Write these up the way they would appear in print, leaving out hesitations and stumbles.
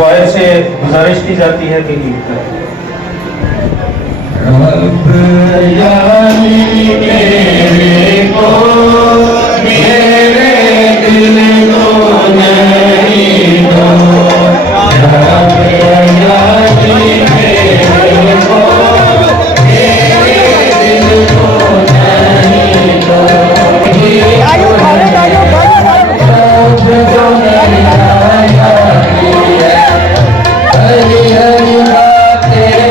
वो आयत से गुजारिश की जाती है कि गीत करें। रब यानी मेरे को मेरे दिल को नहीं दो, रब यानी मेरे को मेरे दिल को नहीं दो, रब जो नहीं आया हरी हरी बातें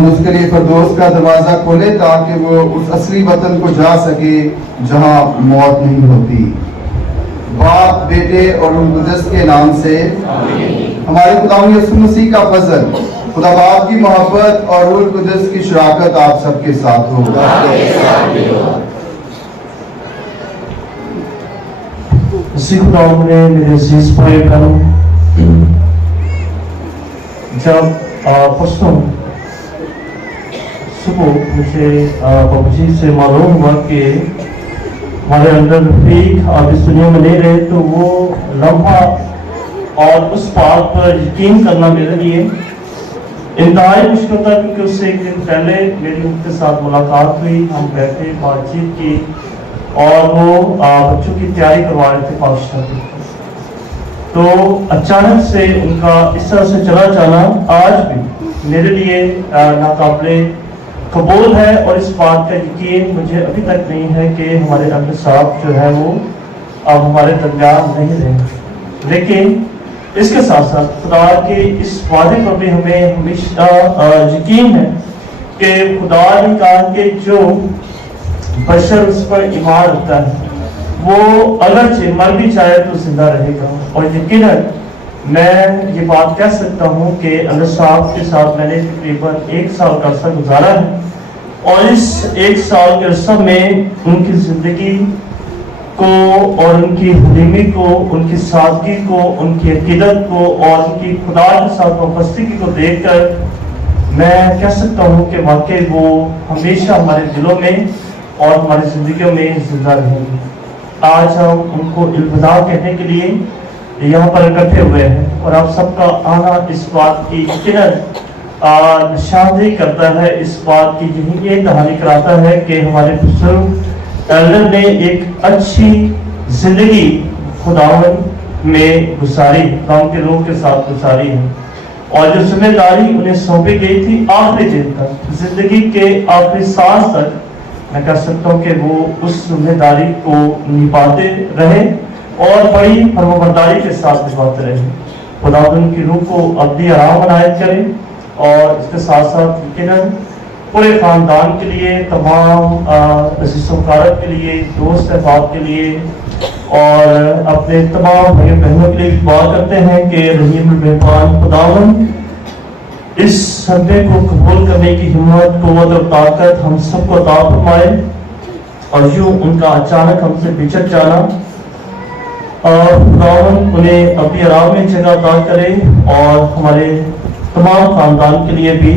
में उसके लिए फिरदौस का दरवाजा खोले ताकि वो उस असली वतन को जा सके जहां मौत नहीं होती। बाप, बेटे और रूह कुद्दस के नाम से हमारे खुदा यीशु मसीह का फजल, खुदा बाप की मोहब्बत और रूह कुद्दस की शराकत आप सबके साथ हो। इसी खुदा ने मेरे अजीज भाई बहनों, जब परसों सुबह मुझे बाबू जी से मालूम हुआ कि हमारे अंदर रफीक आप इस दुनिया में नहीं रहे, तो वो लम्हा और उस बात पर यकीन करना मेरे लिए इंतहाई मुश्किल था, क्योंकि उससे एक दिन पहले मेरी उनके साथ मुलाकात हुई, हम बैठे बातचीत की और वो बच्चों की तैयारी करवा रहे थे पाठशाला की। तो अचानक से उनका इस तरह से चला जाना आज भी मेरे लिए नाकाबिले कबूल है, और इस बात का यकीन मुझे अभी तक नहीं है कि हमारे अमीर साहब जो है वो अब हमारे दरमियान नहीं रहे। लेकिन इसके साथ साथ खुदा के इस वादे पर भी हमें हमेशा यकीन है कि खुदा ने कहा कि जो बशर उस पर ईमान रखता है वो अगरचे मर भी जाए तो जिंदा रहेगा। और यकीनन मैं ये बात कह सकता हूँ कि अमीर साहब के साथ मैंने तकरीबन 1 साल का अरसा गुजारा है, और इस 1 साल के अरसा में उनकी ज़िंदगी को और उनकी हलीमी को, उनकी सादगी को, उनकी अकीदत को और उनकी खुदा के साथ वाबस्तगी को देखकर मैं कह सकता हूँ कि वाकई वो हमेशा हमारे दिलों में और हमारी ज़िंदगियों में जिंदा रहेंगे। आज हम उनको अलविदा कहने के लिए यहाँ पर इकट्ठे हुए हैं, और आप सबका आना इस बात की यकीनन निशानदेही करता है, इस बात की यही ये कहानी कराता है कि हमारे बुजुर्ग एल्डर ने एक अच्छी जिंदगी खुदावन में गुजारी, खुदा के लोगों के साथ गुजारी है, और जो जिम्मेदारी उन्हें सौंपी गई थी आखिरी दिन तक, जिंदगी के आखिरी सांस तक, मैं कह सकता हूँ कि वो उस जिम्मेदारी को निभाते रहे और बड़ी फरमाबरदारी के साथ निभाते रहे। खुदा उनकी रूह को अब्दी आराम अनायत करे, और इसके साथ साथ यकीनन पूरे ख़ानदान के लिए, तमाम अज़ीज़-ओ-मुक़र्रब के लिए, दोस्त अहबाब के लिए और अपने तमाम भाई बहनों के लिए दुआ करते हैं कि रहीम मेहरबान खुदावंद इस संडे को कबूल करने की हिम्मत, क़ुव्वत और ताकत हम सबको अता फरमाए, और यूं उनका अचानक हमसे बिछड़ जाना खुदावंद उन्हें अपनी आराम में जगह अता करे और हमारे तमाम खानदान के लिए भी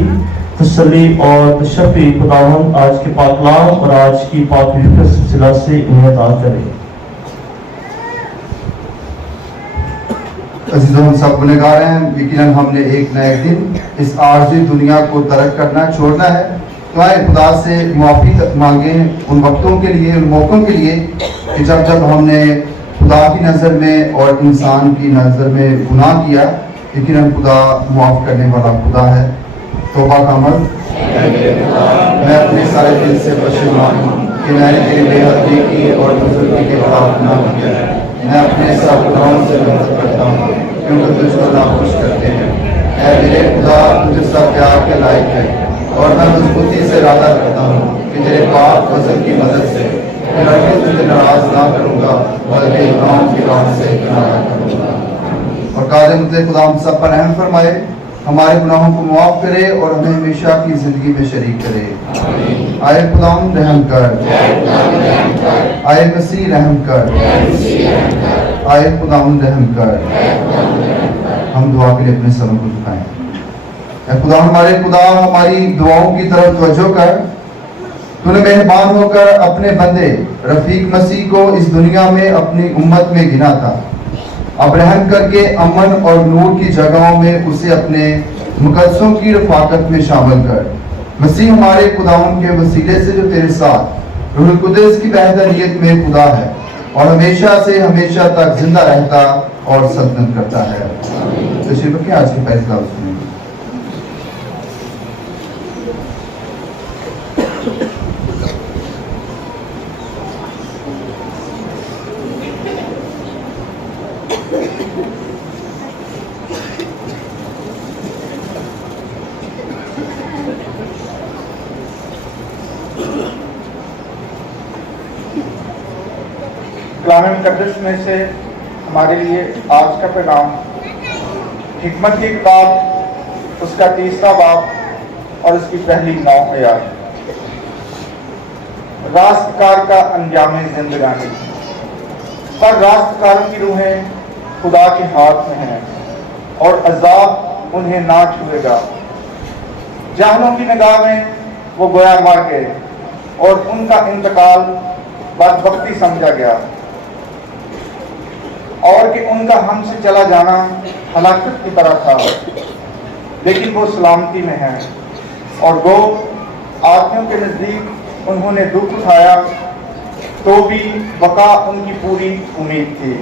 तसल्ली और तशफ़ी खुदावंद आज के पाकलाम और आज की पाक सिलसिला से इन्हें अता करे। अज़ीज़ों, हम सब गुनहगार हैं। यकीनन हमने एक न एक दिन इस आर्ज़ी दुनिया को तर्क करना छोड़ना है। तो आए खुदा से मुआफ़ी मांगें उन वक्तों के लिए, उन मौक़ों के लिए कि जब हमने खुदा की नज़र में और इंसान की नज़र में गुनाह किया। यकीनन खुदा मुआफ़ करने वाला खुदा है। तौबा का अमल, मैं अपने सारे दिल से पशेमान हूँ कि मैंने तेरी बेहदी की और बुजुर्गी के खिलाफ गुनाह किया है। मैं अपने सब गुनाहों से नफरत करता हूँ क्योंकि तुझको नाखुश करते हैं। ऐ मेरे खुदा, तुझे सब प्यार के लायक है और मैं मजबूती से इरादा करता हूँ कि तेरे पाक फजल की मदद से मैं तुझे नाराज ना करूँगा बल्कि गुनाहों की राह से किनारा करूँगा। और कादिर मुझे खुदा हम सब पर रहम फरमाए, हमारे गुनाहों को मुआफ़ करे और हमें हमेशा की ज़िंदगी में शरीक करे। आए खुदाम रहम कर, आए मसीह रहम कर, आए खुदाम रहम कर। हम दुआ के लिए अपने सरों को झुकाएं। खुदा, हमारे खुदा, हमारी दुआओं की तरफ तवज्जो कर। तूने मेहरबान होकर अपने बंदे रफीक मसीह को इस दुनिया में अपनी उम्मत में गिना था। अब रहम करके अमन और नूर की जगहों में उसे अपने मुकद्दसों की रफाकत में शामिल कर। मसीह हमारे खुदाउन के वसीले से जो तेरे साथ रूहुल कुद्दस की वहदानियत में खुदा है और हमेशा से हमेशा तक जिंदा रहता और सल्तनत करता है। तशरीफ रखिए, आज की पहली दावत सुनिए। कलाम मुक़द्दस में से हमारे लिए आज का पैगाम हिकमत की किताब, उसका 3रा बाब और उसकी पहली 9 आयत। रास्तकार का अंजाम जिंदगानी। पर रास्तकारों की रूहें खुदा के हाथ में हैं और अजाब उन्हें ना छुएगा। जाहलों की निगाह में वो गोया मर गए और उनका इंतकाल बदबख्ती समझा गया और कि उनका हमसे चला जाना हलाकत की तरह था, लेकिन वो सलामती में है और वो आदमियों के नज़दीक उन्होंने दुख उठाया तो भी बका उनकी पूरी उम्मीद थी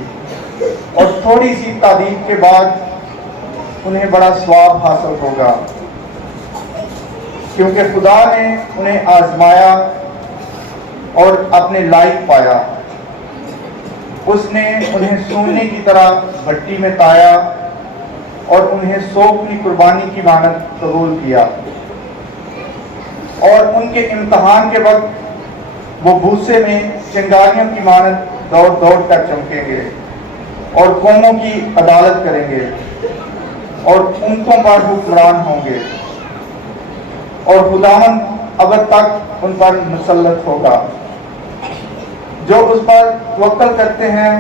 और थोड़ी सी तादीब के बाद उन्हें बड़ा स्वाब हासिल होगा, क्योंकि खुदा ने उन्हें आजमाया और अपने लायक पाया। उसने उन्हें सोने की तरह भट्टी में ताया और उन्हें सौंप की कुर्बानी की मानत कबूल किया। और उनके इम्तहान के वक्त वो भूसे में चिंगारियों की मानत दौड़ दौड़ कर चमकेंगे और कौमों की अदालत करेंगे और उनको पर हुक्मरान होंगे और खुदावंद अब तक उन पर मुसल्लत होगा। जो उस पर तवक्कल करते हैं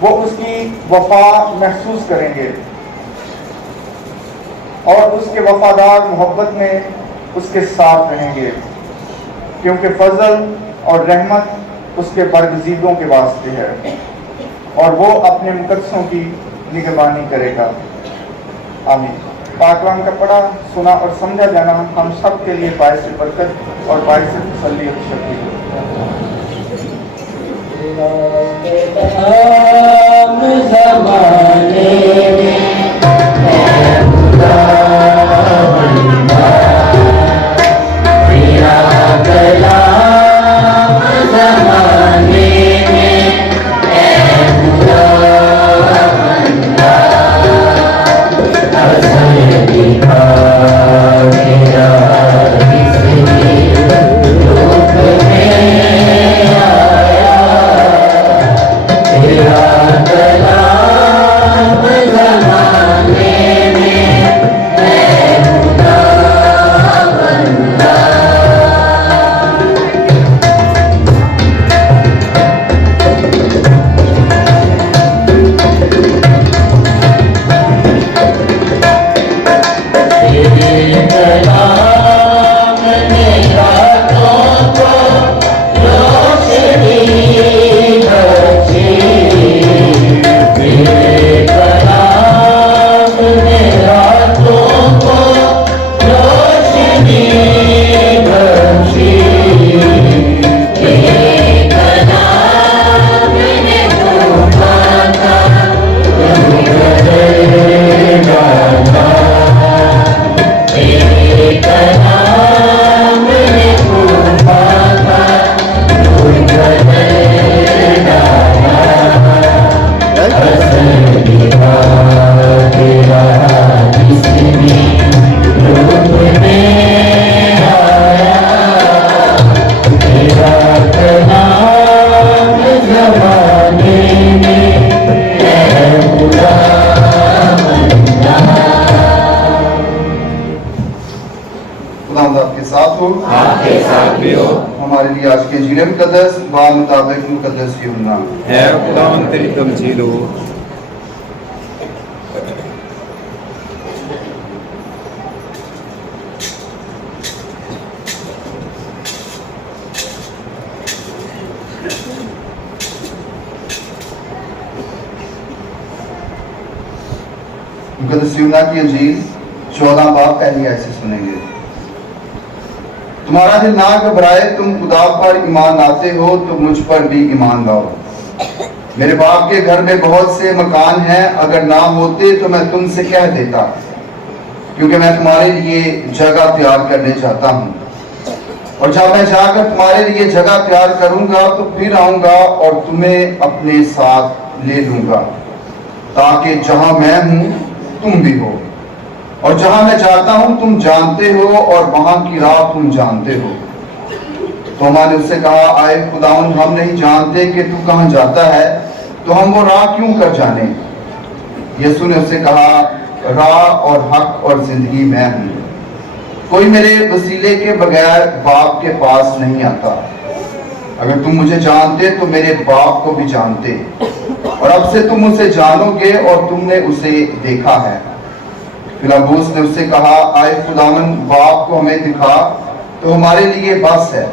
वो उसकी वफा महसूस करेंगे और उसके वफादार मोहब्बत में उसके साथ रहेंगे, क्योंकि फजल और रहमत उसके बरगज़ीदों के वास्ते है और वो अपने मुकद्दसों की निगरानी करेगा। आमीन। पाकलाम का पढ़ा, सुना और समझा जाना हम सब के लिए बाइस बरकत और बाइस तसल्ली और शक्ति हो। तेरा कलाम खुदावंद आपके साथ हो, आपके साथ भी हो। हमारे लिए आज के इंजील मुकद्दस मुताबिक मुकद्दस यूहन्ना। है खुदावंद तेरी तमजीद हो। मुकद्दस यूहन्ना की इंजील 14 बाब पहली आयत से सुनेंगे। तुम्हारा दिल ना घबराए, तुम खुदा पर ईमान लाते हो तो मुझ पर भी ईमान लाओ। मेरे बाप के घर में बहुत से मकान हैं, अगर ना होते तो मैं तुमसे कह देता, क्योंकि मैं तुम्हारे लिए जगह तैयार करने चाहता हूँ। और जब मैं जाकर तुम्हारे लिए जगह तैयार करूंगा तो फिर आऊंगा और तुम्हें अपने साथ ले लूंगा, ताकि जहां मैं हूं तुम भी हो, और जहां मैं जाता हूं तुम जानते हो, और वहां की राह तुम जानते हो। तो मैंने उससे कहा, आए खुदावंद, हम नहीं जानते कि तू कहां जाता है, तो हम वो राह क्यों कर जाने? यीशु ने उससे कहा, राह और हक और जिंदगी मैं हूं। कोई मेरे वसीले के बगैर बाप के पास नहीं आता। अगर तुम मुझे जानते तो मेरे बाप को भी जानते, और अब से तुम उसे जानोगे और तुमने उसे देखा है। फिलिप्पुस ने उससे कहा, आए खुदावंद, बाप को हमें दिखा तो हमारे लिए बस है।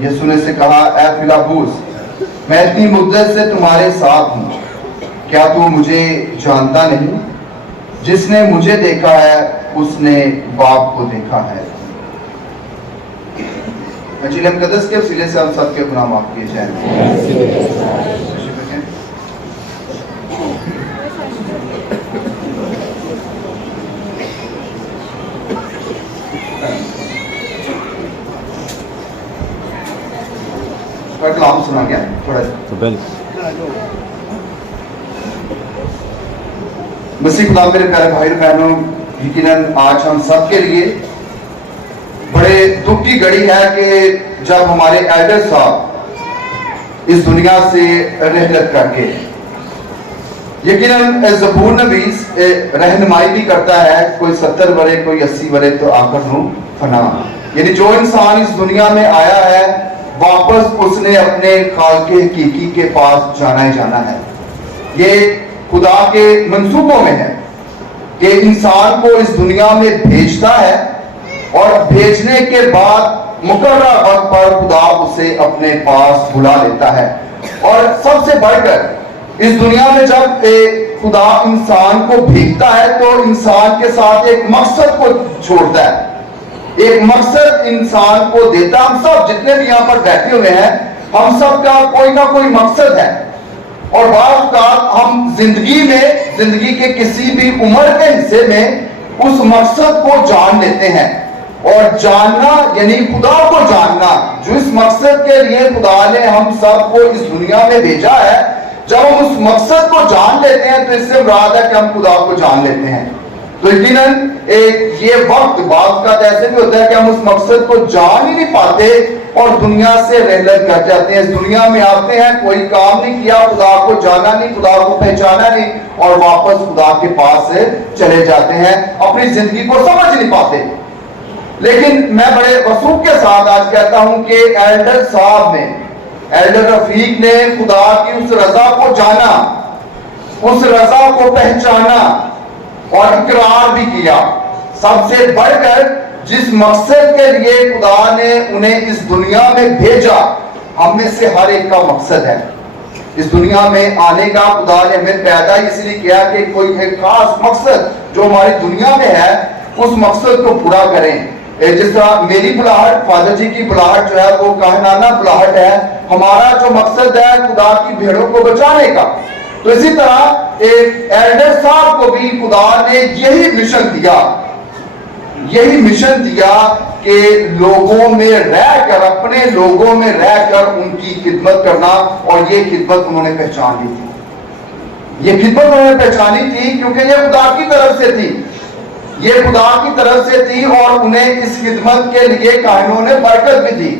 यीशु ने से कहा, ऐ फिलिप्पुस, मैं इतनी मुद्दत से तुम्हारे साथ हूँ, क्या तू मुझे जानता नहीं? जिसने मुझे देखा है उसने बाप को देखा है। इंजील मुकद्दस के वसीले से हम सबके गुनाह माफ किए जाएं। कलाम सुना गया थोड़ा मसीह खुदा मेरे प्यारे भाई बहनों, यकीनन आज हम सब के लिए बड़े दुख की घड़ी है कि जब हमारे एल्डर साहब इस दुनिया से रहलत करके, यकीनन ज़बूर नबीस रहनुमाई भी करता है, कोई 70 बरे कोई 80 बरे तो आखिर नु फना, यानी जो इंसान इस दुनिया में आया है वापस उसने अपने खालके हकीकी के पास जाना ही जाना है। ये खुदा के मंसूबों में है कि इंसान को इस दुनिया में भेजता है, और भेजने के बाद मुकर्रर वक्त पर खुदा उसे अपने पास बुला लेता है। और सबसे बढ़कर इस दुनिया में जब खुदा इंसान को भेजता है तो इंसान के साथ एक मकसद को छोड़ता है, एक मकसद इंसान को देता। हम सब जितने भी यहाँ पर बैठे हुए हैं, हम सब का कोई ना कोई मकसद है, और बात हम जिंदगी में, जिंदगी के किसी भी उम्र के हिस्से में उस मकसद को जान लेते हैं। और जानना यानी खुदा को जानना, जो इस मकसद के लिए खुदा ने हम सबको इस दुनिया में भेजा है। जब हम उस मकसद को जान लेते हैं तो इससे मुराद है कि हम खुदा को जान लेते हैं। तो यकीनन एक ये वक्त बात का ऐसे भी होता है कि हम उस मकसद को जान ही नहीं पाते और दुनिया से रहलत कर जाते हैं। इस दुनिया में आते हैं, कोई काम नहीं किया, खुदा को जाना नहीं, खुदा को पहचाना नहीं, और वापस खुदा के पास से चले जाते हैं, अपनी जिंदगी को समझ नहीं पाते। लेकिन मैं बड़े वसूख के साथ आज कहता हूं कि एल्डर साहब ने, एल्डर रफीक ने खुदा की उस रजा को जाना, उस रजा को पहचाना और इकरार भी किया। सबसे बढ़कर जिस मकसद के लिए खुदा ने उन्हें इस दुनिया में भेजा, हम में से हर एक का मकसद है इस दुनिया में आने का। खुदा ने हमें पैदा इसलिए किया कि कोई एक खास मकसद जो हमारी दुनिया में है, उस मकसद को पूरा करें। जिस तरह मेरी बुलाहट, फादर जी की बुलाहट जो है वो काहनाना बुलाहट है, हमारा जो मकसद है खुदा की भेड़ों को बचाने का। तो इसी तरह एक एल्डर साहब को भी खुदा ने यही मिशन दिया कि लोगों में रहकर, अपने लोगों में रहकर उनकी खिदमत करना। और ये खिदमत उन्होंने पहचान ली थी, ये खिदमत उन्होंने पहचानी थी क्योंकि ये खुदा की तरफ से थी, ये खुदा की तरफ से थी। और उन्हें इस खिदमत के लिए कायनों ने बरकत भी दी,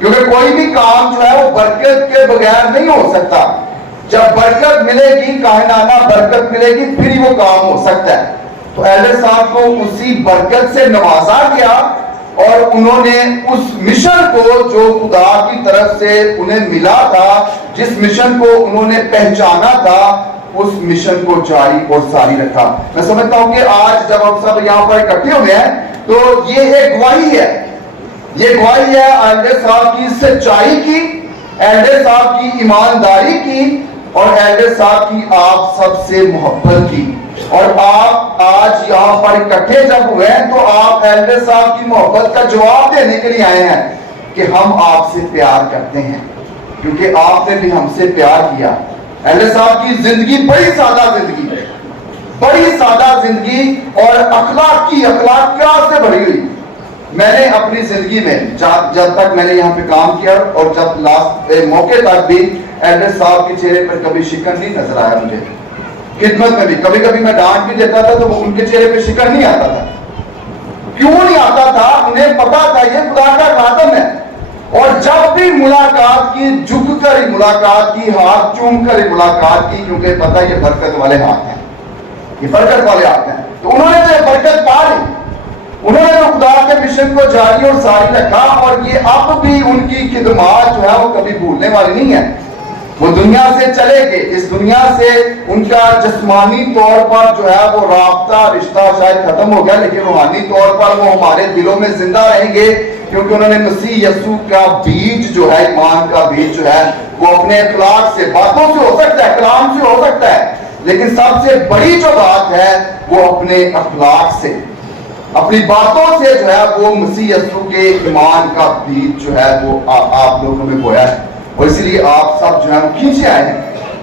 क्योंकि कोई भी काम जो है वो बरकत के बगैर नहीं हो सकता। जब बरकत मिलेगी, कायनाना बरकत मिलेगी, फिर ही वो काम हो सकता है। तो एल्डर साहब को उसी बरकत से नवाजा गया اور انہوں نے اس مشن کو جو خدا کی طرف سے انہیں ملا تھا، جس مشن کو انہوں نے پہچانا تھا، اس مشن کو جاری اور ساری رکھا۔ میں سمجھتا ہوں کہ آج جب ہم سب یہاں پر اکٹھے ہوئے ہیں تو یہ ایک گواہی ہے، یہ گواہی ہے ایلڈر صاحب کی سچائی کی، ایلڈر صاحب کی ایمانداری کی، اور ایلڈر صاحب کی آپ سب سے محبت کی۔ اور آپ آج یہاں پر اکٹھے جب ہوئے ہیں تو آپ ایلڈر صاحب کی محبت کا جواب دینے کے لیے آئے ہیں کہ ہم آپ سے پیار کرتے ہیں، کیونکہ آپ نے بھی ہم سے پیار کیا۔ ایلڈر صاحب کی زندگی بڑی سادہ زندگی ہے، بڑی سادہ زندگی، اور اخلاقیات سے بھری ہوئی۔ میں نے اپنی زندگی میں جب تک میں نے یہاں پہ کام کیا اور جب لاسٹ موقع تک بھی ایلڈر صاحب کے چہرے پر کبھی شکن نہیں نظر آیا مجھے۔ خدمت میں بھی کبھی کبھی میں ڈانٹ بھی دیتا تھا تو ان کے چہرے پہ شکن نہیں آتا تھا۔ کیوں نہیں آتا تھا؟ انہیں پتا تھا یہ خدا کا خاتم ہے، اور جب بھی ملاقات کی، جھک کر ہی ملاقات کی، ہاتھ چوم کر ہی ملاقات کی، کیونکہ پتہ یہ برکت والے ہاتھ ہیں، یہ برکت والے ہاتھ ہیں، تو انہوں نے تو برکت پا لی۔ انہوں نے تو خدا کے مشن کو جاری اور ساری رکھا، اور یہ اب بھی ان کی خدمات جو ہے وہ کبھی بھولنے والی نہیں ہے۔ وہ دنیا سے چلے گئے، اس دنیا سے ان کا جسمانی طور پر جو ہے وہ رابطہ، رشتہ شاید ختم ہو گیا، لیکن روحانی طور پر وہ ہمارے دلوں میں زندہ رہیں گے، کیونکہ انہوں نے مسیح یسوع کا بیج جو ہے، ایمان کا بیج جو ہے، وہ اپنے اخلاق سے، باتوں سے ہو سکتا ہے، کلام سے ہو سکتا ہے، لیکن سب سے بڑی جو بات ہے وہ اپنے اخلاق سے، اپنی باتوں سے جو ہے وہ مسیح یسوع کے ایمان کا بیج جو ہے وہ آپ لوگوں میں بویا ہے۔ اور اسی لیے آپ سب جو ہے وہ کھینچے آئے ہیں،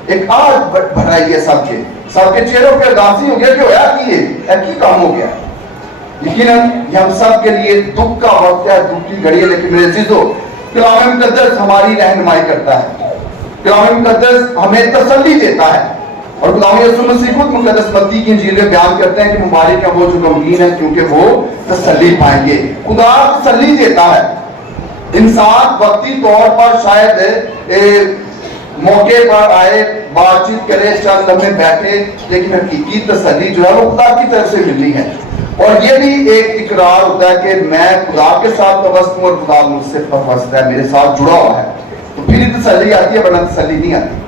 ایک آج بھرائی ہے سب کے چہروں پہ اداسی ہو گیا کہ ہویا کہ یہ ایک ہی کام ہو گیا۔ یقیناً یہ ہم سب کے لیے دکھ کا وقت ہے، دکھ کی گھڑی ہے، لیکن میرے عزیزو، کلام مقدس ہماری رہنمائی کرتا ہے، کلام مقدس ہمیں تسلی دیتا ہے، اور خدا یسوع مسیح خود مقدس متی کی انجیل میں بیان کرتے ہیں کہ مبارک ہے وہ جو غمگین ہے کیونکہ وہ تسلی پائیں گے۔ خدا تسلی دیتا ہے۔ انسان وقتی طور پر شاید موقع پر آئے، بات چیت کرے، چند لمحے بیٹھے، لیکن حقیقی تسلی جو ہے وہ خدا کی طرف سے ملنی ہے، اور یہ بھی ایک اقرار ہوتا ہے کہ میں خدا کے ساتھ وابستہ ہوں اور خدا مجھ سے وابستہ ہے، میرے ساتھ جڑا ہوا ہے، تو پھر ہی تسلی آتی ہے، ورنہ تسلی نہیں آتی۔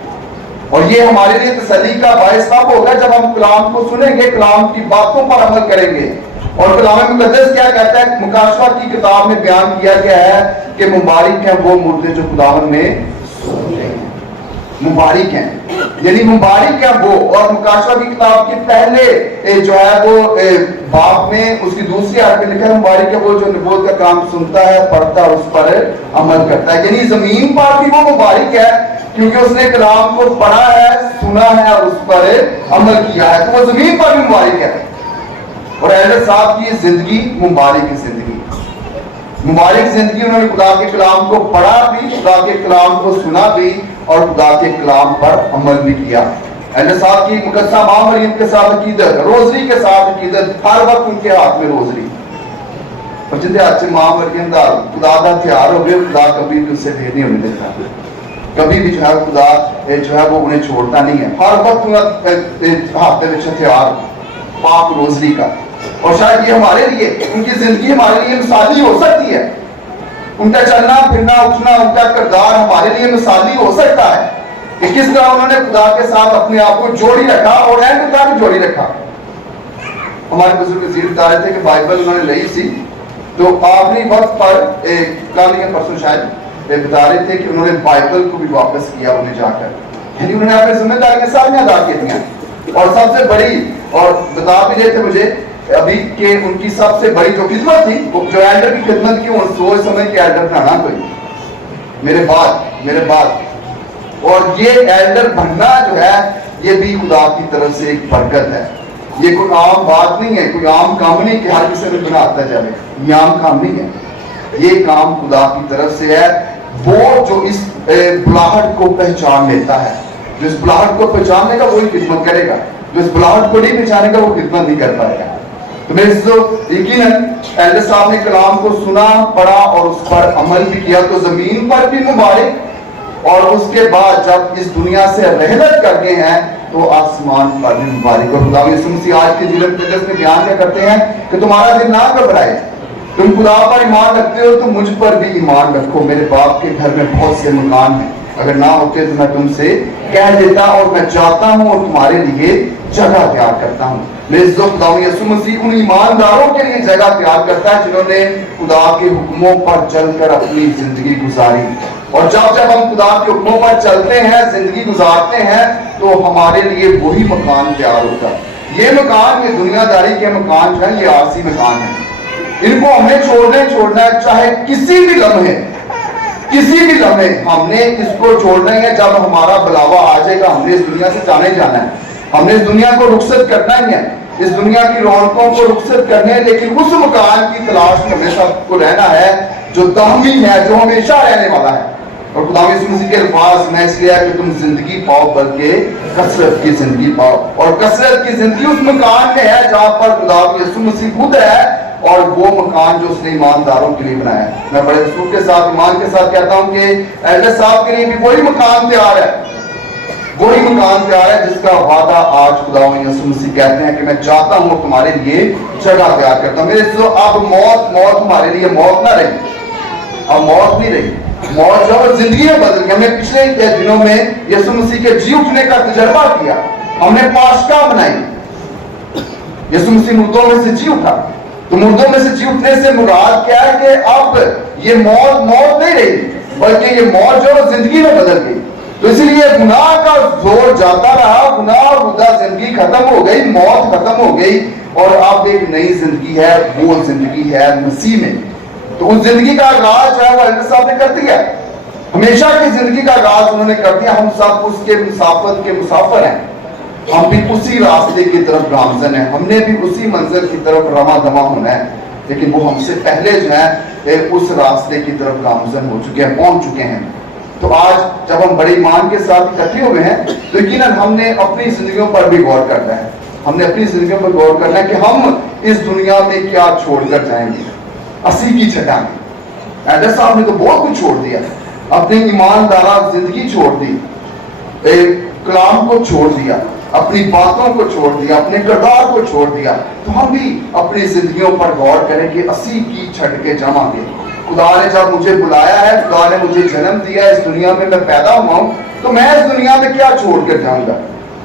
اور یہ ہمارے لیے تسلی کا باعث تب ہوگا جب ہم کلام کو سنیں گے، کلام کی باتوں پر عمل کریں گے۔ اور کلام مقدس کیا کہتا ہے؟ مکاشفہ کی کتاب میں بیان کیا گیا ہے کہ مبارک ہیں وہ مردے جو خداوند میں سوتے ہیں، مبارک ہیں، یعنی مبارک ہیں وہ۔ اور مکاشفہ کی کتاب کے پہلے جو ہے وہ باب میں اس کی دوسری آیت میں لکھا ہے مبارک ہے وہ جو نبوت کا کام سنتا ہے، پڑھتا ہے، اس پر عمل کرتا ہے۔ یعنی زمین پر بھی وہ مبارک ہے کیونکہ اس نے کلام کو پڑھا ہے، سنا ہے اور اس پر عمل کیا ہے، تو وہ زمین پر بھی مبارک ہے۔ اور ایلڈر صاحب کی زندگی مبارک زندگی، مبارک زندگی، انہوں نے خدا کے کلام کو پڑھا بھی، خدا کے کلام کو سنا بھی، اور خدا کے کلام پر عمل بھی کیا۔ ایلڈر صاحب کی مقدسہ ماں مریم کے ساتھ عقیدت، روزری کے ساتھ عقیدت، ہر وقت ان کے ہاتھ میں روزری، اور جتنے ہاتھ سے ماں مریم دا خدا کا ہتھیار ہو گئے، خدا کبھی بھی اس سے دیر نہیں ہونے دیتا، کبھی بھی جو ہے خدا جو ہے وہ انہیں چھوڑتا نہیں ہے، ہر وقت ہاتھ میں ہتھیار پاک روزری کا۔ اور شاید یہ ہمارے لیے، ان کی زندگی ہمارے لیے مثالی ہو سکتی ہے، ان کا چلنا پھرنا اٹھنا، ان کا کردار ہمارے لیے مثالی ہو سکتا ہے کہ کس طرح انہوں نے خدا کے ساتھ اپنے آپ کو جوڑی رکھا اور اینڈ تک بھی جوڑی رکھا۔ ہمارے بزرگ وزیر بتا رہے تھے کہ بائبل انہوں نے لئی سی تو آخری وقت پر کل یا پرسوں شاید بتا رہے تھے کہ انہوں نے بائبل کو بھی واپس کیا انہیں جا کر، یعنی انہوں نے اپنے ذمہ داریاں ساری ادا کی تھیں۔ اور سب سے بڑی، اور بتا بھی رہے تھے مجھے ابھی کہ ان کی سب سے بڑی جو خدمت تھی، وہ جو ایلڈر کی خدمت کی، وہ سوچ سمجھ کے ایلڈر بنانا کوئی میرے بعد، اور یہ ایلڈر بننا جو ہے یہ بھی خدا کی طرف سے ایک برکت ہے۔ یہ کوئی عام بات نہیں ہے، کوئی عام کام نہیں کہ ہر کسی نے بناتا جائے، یہ عام کام نہیں ہے، یہ کام خدا کی طرف سے ہے۔ وہ جو اس بلاہٹ کو پہچان لیتا ہے، جو اس بلاہٹ کو پہچان لے گا وہی خدمت کرے گا، جو اس بلاہٹ کو نہیں پہچانے گا وہ خدمت نہیں کر پائے گا۔ تو میرے یقیناً ایلڈر صاحب نے کلام کو سنا، پڑھا اور اس پر عمل بھی کیا، تو زمین پر بھی مبارک، اور اس کے بعد جب اس دنیا سے رحلت کر گئے ہیں تو آسمان پر بھی مبارک۔ اور خدا یسوع مسیح آج کے انجیل مقدس میں بیان کیا کرتے ہیں کہ تمہارا دل نہ گھبرائے، तुम खुदा पर ईमान रखते हो तो मुझ पर भी ईमान रखो। मेरे बाप के घर में बहुत से मकान हैं, अगर ना होते तो मैं तुमसे कह देता, और मैं जाता हूँ और तुम्हारे लिए जगह तैयार करता हूँ। मेरे खुदा यीशु मसीह उन ईमानदारों के लिए जगह तैयार करता है जिन्होंने खुदा के हुक्मों पर चलकर अपनी जिंदगी गुजारी। और जब हम खुदा के हुक्मों पर चलते हैं, जिंदगी गुजारते हैं, तो हमारे लिए वही मकान तैयार होता है। ये मकान, ये दुनियादारी के मकान जो है, ये आरसी मकान है। इनको हमें छोड़ना है, चाहे किसी भी लम्हे हमने इसको छोड़ना है। जब हमारा बुलावा आ जाएगा, हमने इस दुनिया से जाने जाना है, हमने इस दुनिया को रुखसत करना ही है, इस दुनिया की रौनकों को रुखसत करने है, लेकिन उस मकान की तलाश में हमेशा को रहना है जो दामी है, जो हमेशा रहने वाला है। और खुदा यीशु मसीह के अल्फाज में इसलिए है कि तुम जिंदगी पाओ, बल्कि कसरत की जिंदगी पाओ। और कसरत की जिंदगी उस मकान में है जहां पर खुदा यीशु मसीह खुद है, और वो मकान जो उसने ईमानदारों के लिए बनाया है। मैं बड़े सूख के साथ, ईमान के साथ कहता हूं कि एल्डर साहब के लिए भी वही मकान तैयार है, वही मकान तैयार है जिसका वादा आज खुदा यीशु मसीह कहते हैं कि मैं जाता हूं तुम्हारे लिए जगह तैयार करता हूं। मेरे अब मौत हमारे लिए मौत ना रही, अब मौत नहीं रही, मौत जो जिंदगी में बदल गई। हमने पिछले दिनों में यीशु मसीह के जी उठने का तजर्बा किया, हमने पाशका बनाई, यीशु मसीह मुर्दों में से जी उठा। तो मुर्दों में से जी उठने से मुराद क्या है कि अब ये मौत नहीं रही, बल्कि ये मौत जो जिंदगी में बदल गई। तो इसलिए गुनाह का जोर जाता रहा, गुनाह मुद्दा, जिंदगी खत्म हो गई, मौत खत्म हो गई, और अब एक नई जिंदगी है, वो जिंदगी है मसीह में। तो उस जिंदगी का आगाज जो है वो एल्डर साहब ने कर दिया, हमेशा की जिंदगी का आगाज उन्होंने कर दिया। हम सब उसके मुसाफिर के मुसाफिर हैं, हम भी उसी रास्ते की तरफ गामजन है, हमने भी उसी मंजिल की तरफ रवा दवा होना है, लेकिन वो हमसे पहले जो है उस रास्ते की तरफ गामजन हो चुके हैं, पहुंच चुके हैं। तो आज जब हम बड़े ईमान के साथ इकट्ठे हुए हैं, तो यकीनन हमने अपनी जिंदगियों पर भी गौर करना है, हमने अपनी जिंदगियों पर गौर करना है कि हम इस दुनिया में क्या छोड़कर जाएंगे। 80 की चट्टान, एल्डर साहब ने तो बहुत कुछ छोड़ दिया, अपनी ईमानदारा जिंदगी छोड़ दी, कलाम को छोड़ दिया, अपनी बातों को छोड़ दिया, अपने किरदार को छोड़ दिया। तो हम भी अपनी जिंदगियों पर गौर करें कि 80 की छट के जमांगे। खुदा ने जब मुझे बुलाया है, खुदा ने मुझे जन्म दिया है, इस दुनिया में मैं पैदा हुआ हूं, तो मैं इस दुनिया में क्या छोड़ कर जाऊंगा।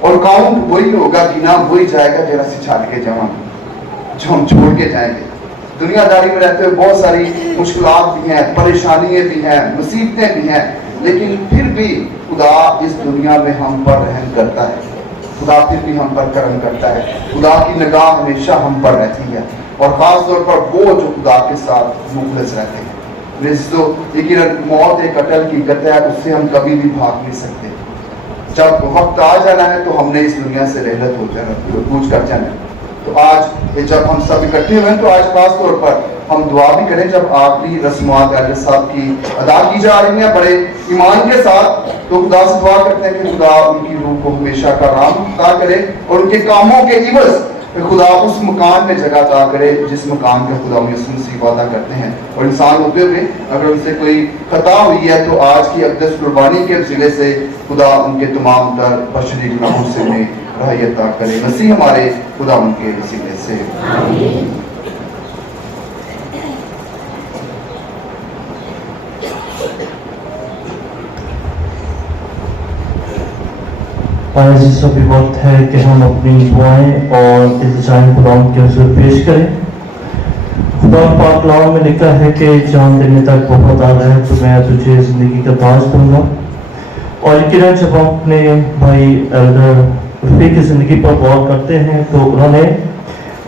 और काउंट वही होगा, गिना वही जाएगा, जरा सी छाट के जमांगे जो हम छोड़ के जाएंगे। दुनियादारी में रहते हुए बहुत सारी मुश्किलात भी हैं, परेशानियां भी हैं, मुसीबतें भी हैं, लेकिन फिर भी खुदा इस दुनिया में हम पर रहम करता है, खुदा फिर भी हम पर करम करता है, खुदा की निगाह हमेशा हम पर रहती है, और खास तौर पर वो जो खुदा के साथ मुखलिस रहते हैं। लेकिन मौत एक अटल की गत है, उससे हम कभी भी भाग नहीं सकते। जब वक्त आ जाना है तो हमने इस दुनिया से रहलत हो जाना, कूच कर जाना। तो आज जब हम सब इकट्ठे हुए हैं, तो आज खास तौर पर हम दुआ भी करें। जब आखिरी रस्मात एल्डर साहब की अदा की जा रही हैं बड़े ईमान के साथ, तो खुदा से दुआ करते हैं कि खुदा उनकी रूह को हमेशा का राम अता करे, और उनके कामों के इवज खुदा उस मकान में जगह अता करे जिस मकान का खुदा यीशु मसीह वादा करते हैं। और इंसान होते हुए अगर उनसे कोई खता हुई है, तो आज की अक़दस कुर्बानी के वसीले से खुदा उनके तमाम तर बशरी गुनाहों से उन्हें रहाई अता करे। मसीह हमारे खुदा उनके वसीले से। आज सभी वक्त है कि हम अपनी दुआएं और इल्तिजाएं खुदा के हुज़ूर पेश करें। खुदा पाक कलाम में लिखा है कि जान देने तक बहुत आ रहा है तो मैं तुझे ज़िंदगी का ताज दूंगा। और यकीनन जब हम अपने भाई एल्डर रफ़ी की ज़िंदगी पर गौर करते हैं, तो उन्होंने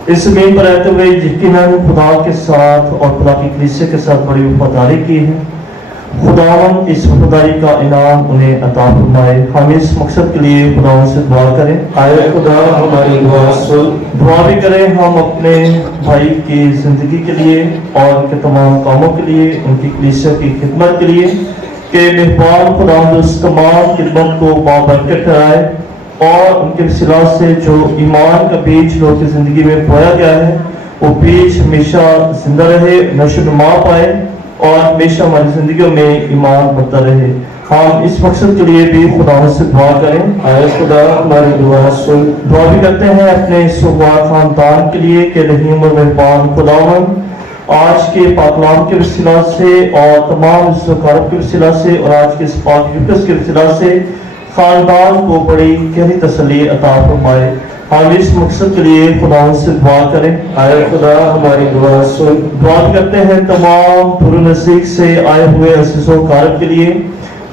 इस ज़मीन पर रहते हुए यकीनन खुदा के साथ और खुदा की कलीसिया के साथ बड़ी वफादारी की है। खुदावन इस वफादारी का इनाम उन्हें अता फरमाए। हम इस मकसद के लिए खुदावन से दुआ करें। आए खुदा हमारी दुआ सुन। दुआ भी करें हम अपने भाई की ज़िंदगी के लिए और उनके तमाम कामों के लिए, उनकी कलीसिया की खिदमत के लिए, कि मेहमान खुदावंद उस तमाम खिदमत को बाबरकत कराए, और उनके वसीला से जो ईमान का बीज लोगों की ज़िंदगी में बोया गया है, वो बीज हमेशा जिंदा रहे, नशो नुमा पाए, और हमेशा हमारी जिंदगियों में ईमान बढ़ता रहे। हम इस मकसद के लिए भी खुदा से दुआ करें। आए खुदा हमारी दुआ सुन। दुआ भी करते हैं अपने सुगवार खानदान के लिए कि रहीम और मेहरबान खुदावन आज के पाकलाम के वसीला से और तमाम इस कारब के वसीला से और आज के इस पाक युकस के वसीला से खानदान को बड़ी गहरी तसल्ली अता फरमाए। हम इस मकसद के लिए खुदा से दुआ करें। आए खुदा हमारी दुआ सुन। दुआ करते हैं तमाम पुर नज़दीक से आए हुए अज़ीज़ों कारब के लिए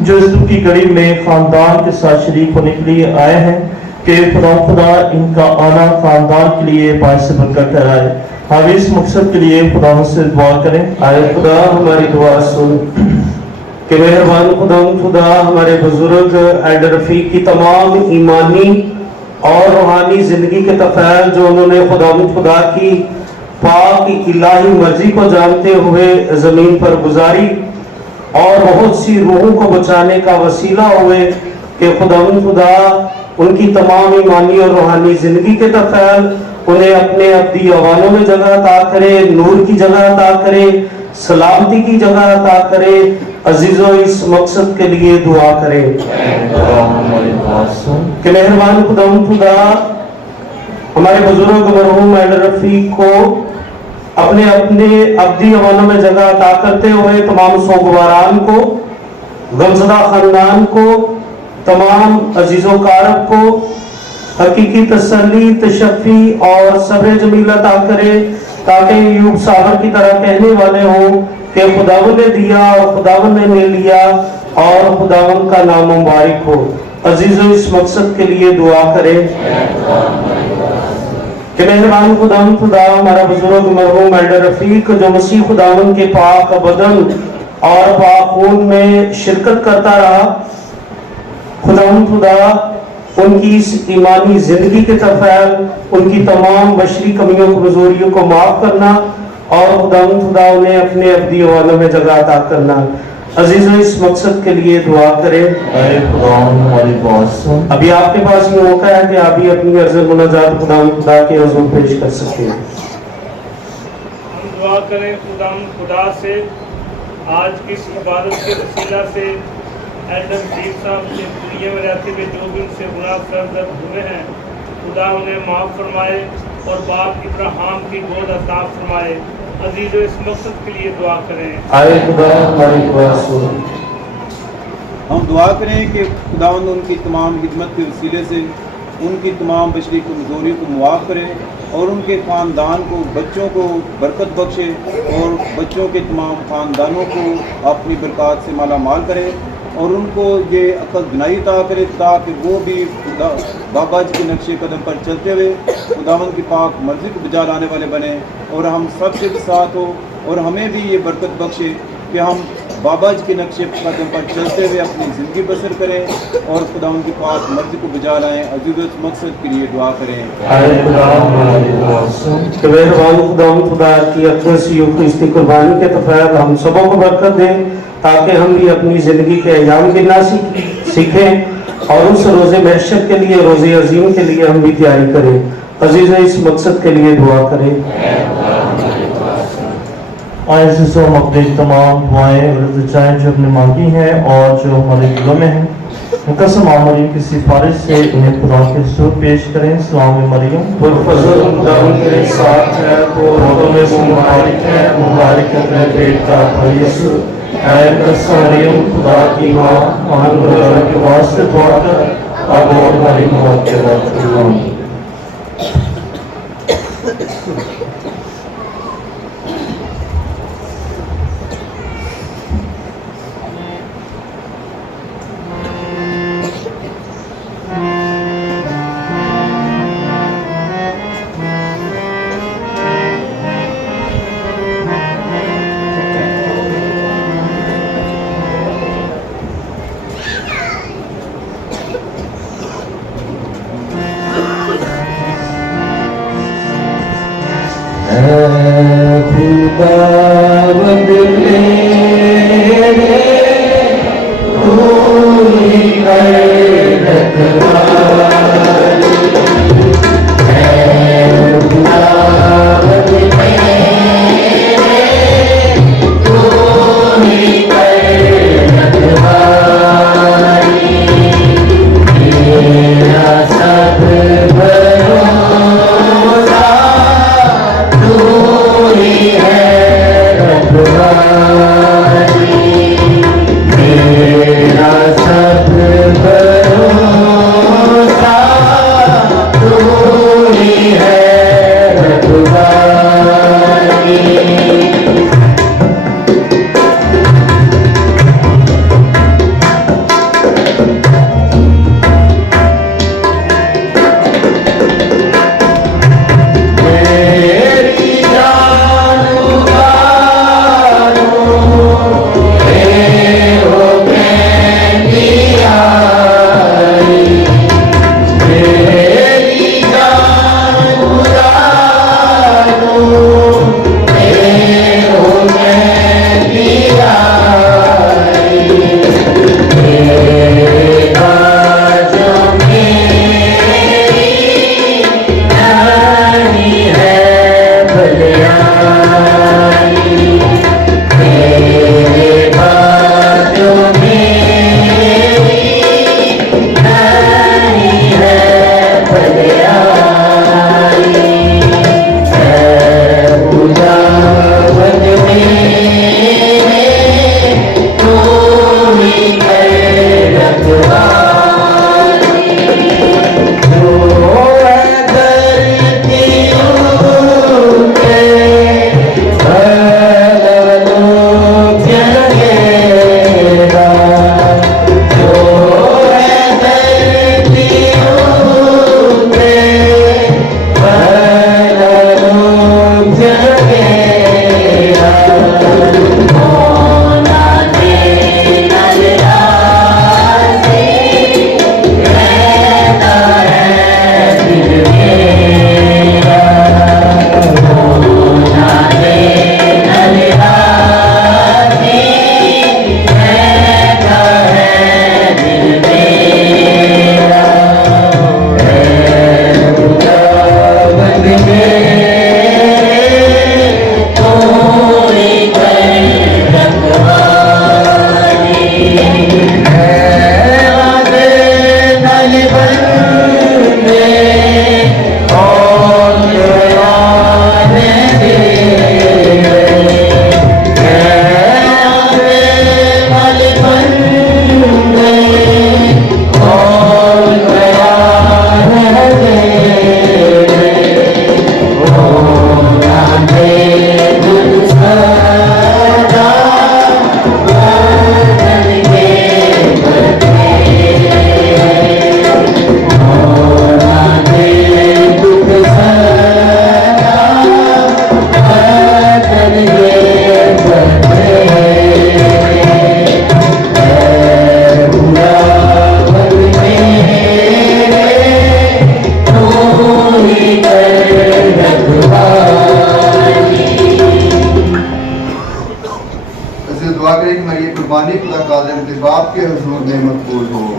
जो इस दुख की घड़ी में खानदान के साथ शरीक होने के लिए आए हैं कि खुदा इनका आना खानदान के लिए बायस बरकत ठहराए। हम इस मकसद के लिए खुदा से दुआ करें। आए खुदा हमारी दुआ सुन कि मेहरबान खुदा हमारे बुजुर्ग एल्डर रफीक की तमाम ईमानी और रूहानी जिंदगी के तफैल जो उन्होंने खुदा की पाक इलाही मर्जी को जानते हुए जमीन पर गुजारी और बहुत सी रूहों को बचाने का वसीला हुए कि खुदा उनकी तमाम ईमानी और रूहानी जिंदगी के तफैल उन्हें अपने अब्दी अवानों में जगह अता करे, नूर की जगह अता करे, सलामती की जगह अता करे। अजीजों इस मकसद के लिए दुआ करें कि मेहरबान खुदा हमारे बुजुर्ग मरहूम एल्डर रफीक को अपने अब्दी अवानों में जगह अता करते हुए तमाम सोगवारान को, गमज़दा खानदान को, तमाम अजीजों कारब को हकीकी तसल्ली, तशफ़ी और सब्र जमील अता करे ताकि यूब साहब की तरह कहने वाले हों कि खुदावन ने दिया और खुदावन ने लिया और खुदावन का नाम मुबारक हो। अजीजों इस मकसद के लिए दुआ करें कि मेहरबान खुदा हमारा बुजुर्ग मरहूम एल्डर रफीक जो मसीह खुदावन के पाक बदन और पाक खून में शिरकत करता रहा, खुदा उनकी इस ईमानी जिंदगी के तफैल, उनकी तमाम बशरी कमियों कमजोरियों को माफ करना और खुदा उन्हें अपने अब्दी अवानों में जगह अता करना। अजीजों इस मकसद के लिए दुआ करें। अभी आपके पास ये मौका है कि आप भी अपनी अर्ज़ मुनाजात खुदा के हुज़ूर पेश कर सकते हैं। हम दुआ करें खुदा से आज की इस इबादत के वसीला से एल्डर रफीक साहब से दुनिया में रहते हुए जो भी उनसे गुनाह सरजद हुए हैं खुदा उन्हें माफ़ फरमाए और बाप इब्राहिम की गोद अता फरमाए। अजीजों इस मकसद के लिए दुआ करें। आए खुदा हमारी दुआ सुन। हम दुआ करें कि खुदावंद उनकी तमाम खिदमत के वसीले से उनकी तमाम बशरी कमजोरियों को मुआफ़ करे और उनके ख़ानदान को, बच्चों को बरकत बख्शे और बच्चों के तमाम ख़ानदानों को अपनी बरकत से माला माल करे और उनको ये अक़ल दिनाई अता करे ताकि वो भी बाबा जी के नक्शे कदम पर चलते हुए खुदावंद की पाक मर्ज़ी को बजा लाने वाले बने और हम सब के साथ हो और हमें भी ये बरकत बख्शे कि हम बाबा जी के नक्शे कदम पर चलते हुए अपनी ज़िंदगी बसर करें और खुदावंद की पाक मर्ज़ी को बजा लाएँ। अजीज़ इस मकसद के लिए दुआ करें। खुदा की अक़दस कुर्बानी के तफैल हम सबों को बरकत दें ताकि हम भी अपनी ज़िंदगी के अयाम गिनना सीखें और उस रोज़े महशर के लिए, रोज़े अजीम के लिए हम भी तैयारी करें। अजीज़ इस मकसद के लिए दुआ करें। आइए से हम अपनी तमाम दुआएं और रज़ाएं जो हमने मांगी हैं और जो हमारे दिलों में हैं मुकस्सम मरियम की सिफारिश से इन्हें खुदा के हुज़ूर पेश करें। सलाम मरियम फजल खुदावंद के साथ है, वो औरतों में से मुबारक है, मुबारक है अपने पेट का फल यीशु। ऐ मरियम खुदा की माँ, खुदा के वास्ते दुआ कर अब और हमारी मौत के वक्त। है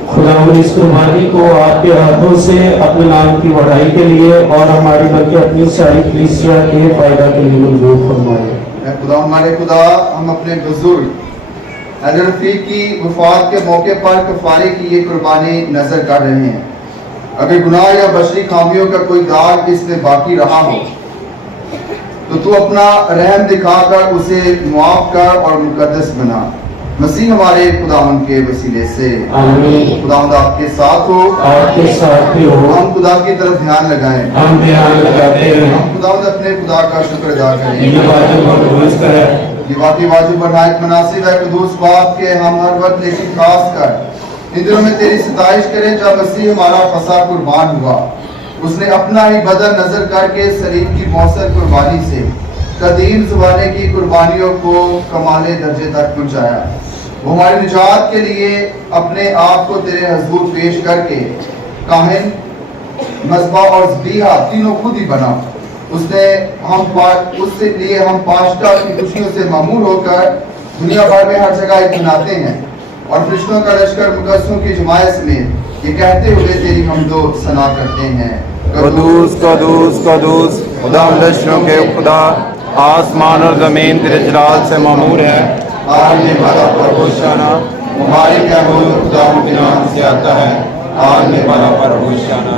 खुदावंद इस कुर्बानी को आपके हाथों से अपने नाम की बढ़ाई के लिए और हमारी बल्कि अपनी सारी कलीसिया के फायदा के लिए मंजूर फरमाए। खुदा हमारे खुदा, हम अपने बुजुर्ग हज़रत रफीक की वफात के मौके पर कफारे की ये कुर्बानी नजर कर रहे हैं। अगर गुनाह या बशरी खामियों का कोई दाग इसमें बाकी रहा हो तो तू अपना रहम दिखाकर उसे मुआफ कर और मुकद्दस बना, मसीह हमारे खुदावंद के वसीले से। आमीन। खुदावंद आपके साथ हो, आपके साथ भी हो। हम खुदा की तरफ ध्यान लगाएं। हम ध्यान लगाते हैं। हम खुदावंद अपने खुदा का शुक्र अदा करें। ये वाजिब और दुरुस्त है। ये वाकई वाजिब बनायत मुनासिब है कुदूस बाप के हम हर वक्त, लेकिन खास कर इन दिनों में तेरी सताइश करें जब मसीह हमारा फसा कुर्बान हुआ। उसने अपना ही बदन नजर करके सलीब की मौसर कुर्बानी से कदीम ज़माने की कुर्बानियों को कमाले दर्जे तक पहुंचाया। वो हमारी निजात के लिए अपने आप को तेरे हजूर पेश करके काहिन, मज़बा और ज़बीहा तीनों खुद ही बना। उसने उससे लिए हम पाशका की खुशियों से मामूर होकर दुनिया भर में हर जगह एक मनाते हैं और फरिश्तों का लश्कर मुकद्दसों की जमायत में ये कहते हुए तेरी हमदो सना करते हैं, कदूस कदूस कदूस खुदा लश्करों के खुदा, आसमान और ज़मीन तेरे जलाल से मामूर है। आने वाला पर होशाना, हमारे क्या हो खुदा के नाम से आता है। आने वाला पर होशाना।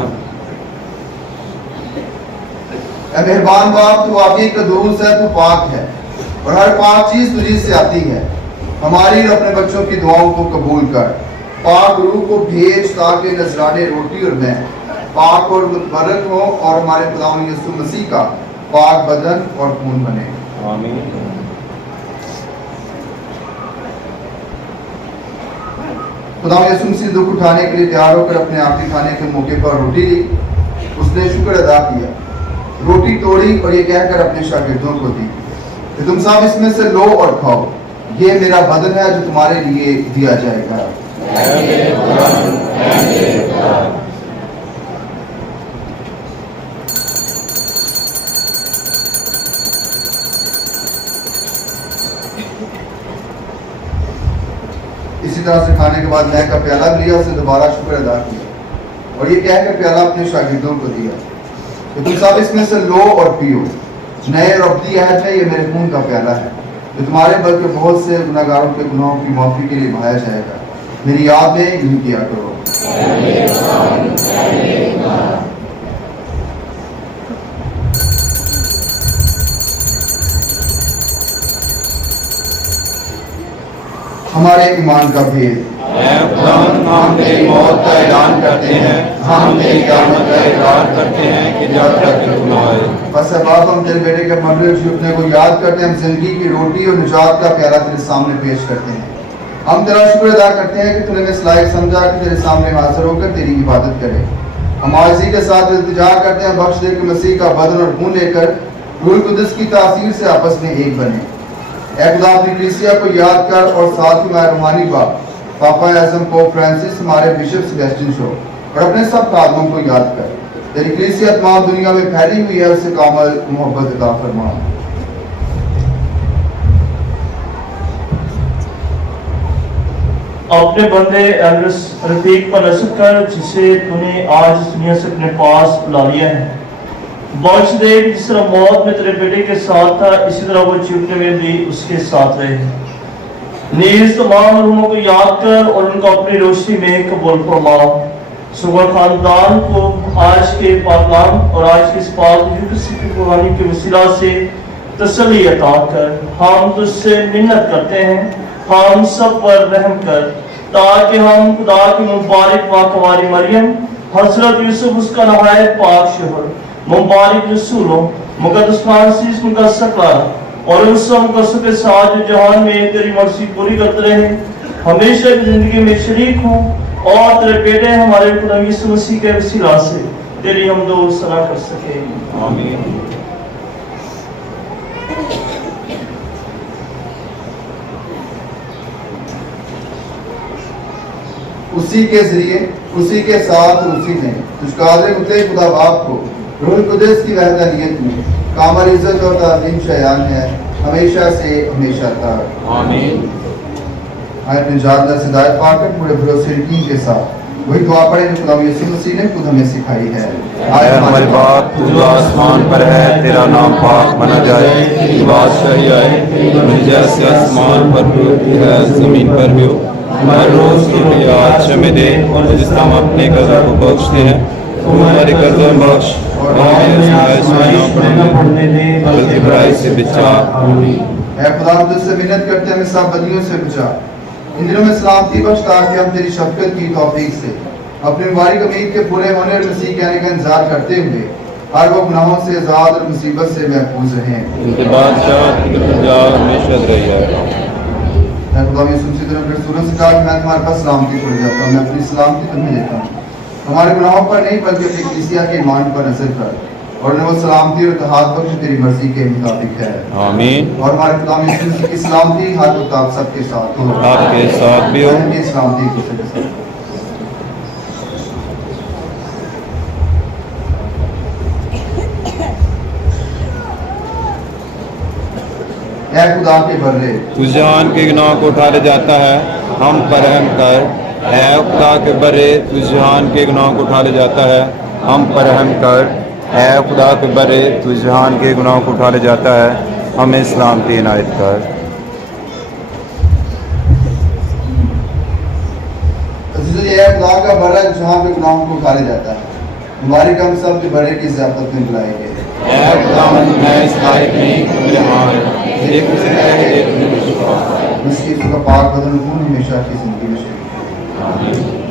मेहरबान बाप, तू वाकई कदूस है, तू पाक है और हर पाक चीज तुझी से आती है। हमारी और अपने बच्चों की दुआओं को कबूल कर। पाक रूह को भेज ताकि नजराने रोटी और मैं पाक और मुतबरक हो और हमारे खुदावंद यीशु मसीह का पाक बदन और खून बने। आमीन। खुदावंद यीशु मसीह दुख उठाने के लिए तैयार होकर अपने आखिरी खाने के मौके पर रोटी ली। उसने शुक्र अदा किया, रोटी तोड़ी और ये कहकर अपने शागिर्दों को दी कि तुम सब इसमें से लो और खाओ, ये मेरा बदन है जो तुम्हारे लिए दिया जाएगा। इसी तरह से खाने के बाद नए का प्याला भी लिया, उसने दोबारा शुक्र अदा किया और ये कहकर प्याला अपने शागिर्दों को दिया कि तुम सब इसमें से लो और पियो, नए और अब्दी अहद में ये मेरे खून का प्याला है जो तुम्हारे बल्कि बहुत से गुनाहगारों के गुनाहों की माफी के लिए बहाया जाएगा। मेरी याद में यूं किया करो। हमारे ईमान का भेद। हम तेरी मौत का ऐलान करते हैं, हम तेरी क़यामत का इकरार करते हैं कि जब तक तू न आए। बस अब हम तेरे बेटे के मरने और छूटने को याद करते हैं। हम जिंदगी की रोटी और निजात का प्याला तेरे सामने पेश करते हैं। हम तेरा शुक्र अदा करते हैं कि तूने हमें इस लायक समझा कि तेरे सामने हाजिर होकर तेरी इबादत करें। हम आजिज़ी के साथ इल्तिजा करते हैं, बख्श दे कि मसीह का बदन और खून लेकर रूह कुदस की तासीर से आपस में एक बने। اے خدا اپنی کلیسیا کو یاد کر اور ساتھ ہی ہمارے روحانی باپ پاپا اعظم پوپ فرانسس ہمارے بشپ سیبیسٹین شو اور اپنے سب خادموں کو یاد کر تیری کلیسیا تمام دنیا میں پھیلی ہوئی ہے اسے کامل محبت عطا فرما اپنے بندے رفیق پر نصب کر جسے تو نے آج اس دنیا سے اپنے پاس بلا لیا ہے بخش دے کہ جس طرح موت میں تیرے بیٹے کے ساتھ تھا اسی طرح وہ چوٹنے میں بھی اس کے ساتھ رہے نیز تمام روحوں کو یاد کر اور ان کو اپنی روشنی میں قبول فرما صبح خاندان کو آج کے پاکلام اور آج کے اس پاک کی قربانی کے وسیلہ سے تسلی عطا کر ہم تجھ سے منت کرتے ہیں ہم سب پر رحم کر تاکہ ہم خدا کی مبارک کنواری مریم حضرت یوسف اس کا نہایت پاک شوہر مبارک رسولوں مقدس فرانسس مقدس کلارا اور ان سب مقدسوں کے ساتھ جو جہان میں تیری مرضی پوری کرتے رہے ہمیشہ کی زندگی میں شریک ہوں اور تیرے بیٹے ہمارے خدا یسوع مسیح کے وسیلہ سے تیری حمد و ثنا کر سکے آمین اسی کے ذریعے اسی کے ساتھ اور اسی میں تجھ قادر مطلق خدا باپ کو روح القدس کی وحدانیت میں کامل عزت اور تعظیم شایان ہے ہمیشہ سے ہمیشہ تک آمین آئے اپنے جادلہ سے ہدایت پا کر پورے بھروسے یقین کے ساتھ وہی دعا پڑھیں جو خدا یسوع مسیح نے خود ہمیں سکھائی ہے اے ہمارے باپ تو جو آسمان پر ہے تیرا نام پاک منا جائے تیری بادشاہی آئے تیری جیسے آسمان پر بھی ہوتی ہے زمین پر بھی ہو ہمارے روز کی روٹی آج ہمیں دے اور جس طرح ہم اپنے قرضوں کو بخشتے ہیں تو ہمارے قرضوں میں بخش اور ہمیں آزمائش میں نہ پڑنے دے بلکہ برائی سے بچا اے خدا ہم تجھ سے منت کرتے ہیں ہمیں سب بدیوں سے بچا ان دنوں میں سلامتی بخش تاکہ ہم تیری شفقت کی توفیق سے اپنی مبارک امید کے پورے ہونے اور مسیح کے آنے کا انتظار کرتے ہوئے ہر وہ گناہوں سے آزاد اور مصیبت سے محفوظ رہیں ان کے بادشاہ پنجاب ہمیشہ رہی ہے اے خدا میں سنسی طرح کے رسولوں سے کہا کہ میں تمہارے پاس سلامتی چھوڑ جاتا ہوں میں اپنی سلامتی تمہیں دیتا ہوں ہمارے گناہوں پر نہیں بلکہ اپنی کلیسیا کے ایمان پر نظر کر اور وہ سلامتی اور اتحاد بخش تیری مرضی کے مطابق ہے آمین اور ہمارے خدا میں یسوع کی سلامتی ہر وقت آپ سب کے ساتھ ہو آپ کے ساتھ بھی ہو بہن کی سلامتی دوسرے کے ساتھ اے خدا کے برے تو جہان کے گناہ کو اٹھا لے جاتا ہے ہم پر رحم کر اے خدا کے برے تو جہان کے گناہ کو اٹھا لے جاتا ہے ہم پر رحم کر اے خدا کے برے تو جہان کے گناہ کو اٹھا لے جاتا ہے ہمیں سلامتی عنایت کر عزیزو یہ خدا کا برا جہاں پہ گناہوں کو اٹھا لے جاتا ہے مبارک ہم سب کے بڑے کی ضیافت میں بلائے گئے اے خداوند میں اس لائق نہیں کہ میرے ہاں ایک اسے کہہ دے تجھے شفا مسیح کا پاک بدن خون ہمیشہ کی زندگی میں شریک آمین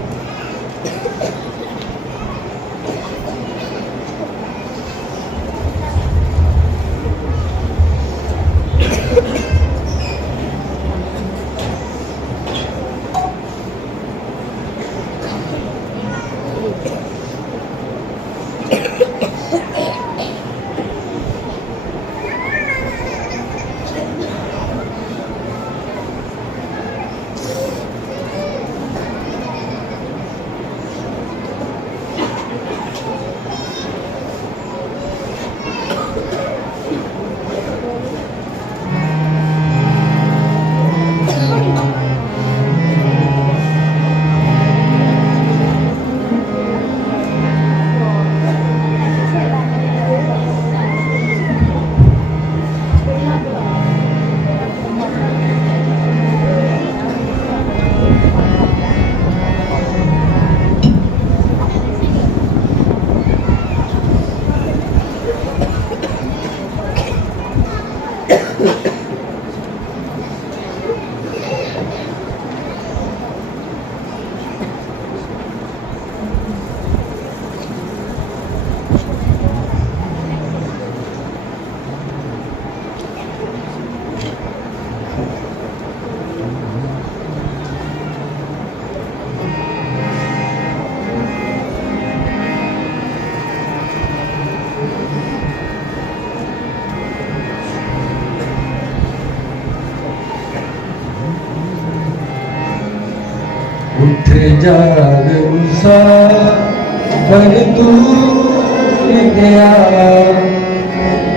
जाग मुसाफिर दूर गया,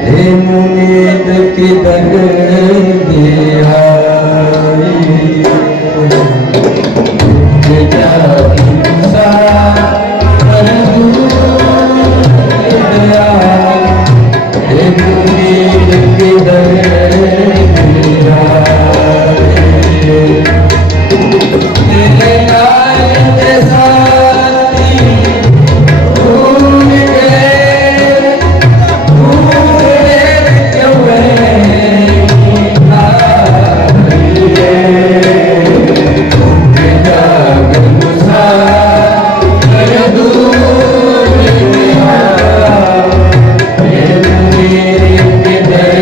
उम्मीद किधर गया, जाग मुसाफिर दूर गया, उम्मीद किधर गया। तेरे लाल के साथी भूल गए, भूले क्यों जाग मुसाफिर दूर गया, उम्मीद किधर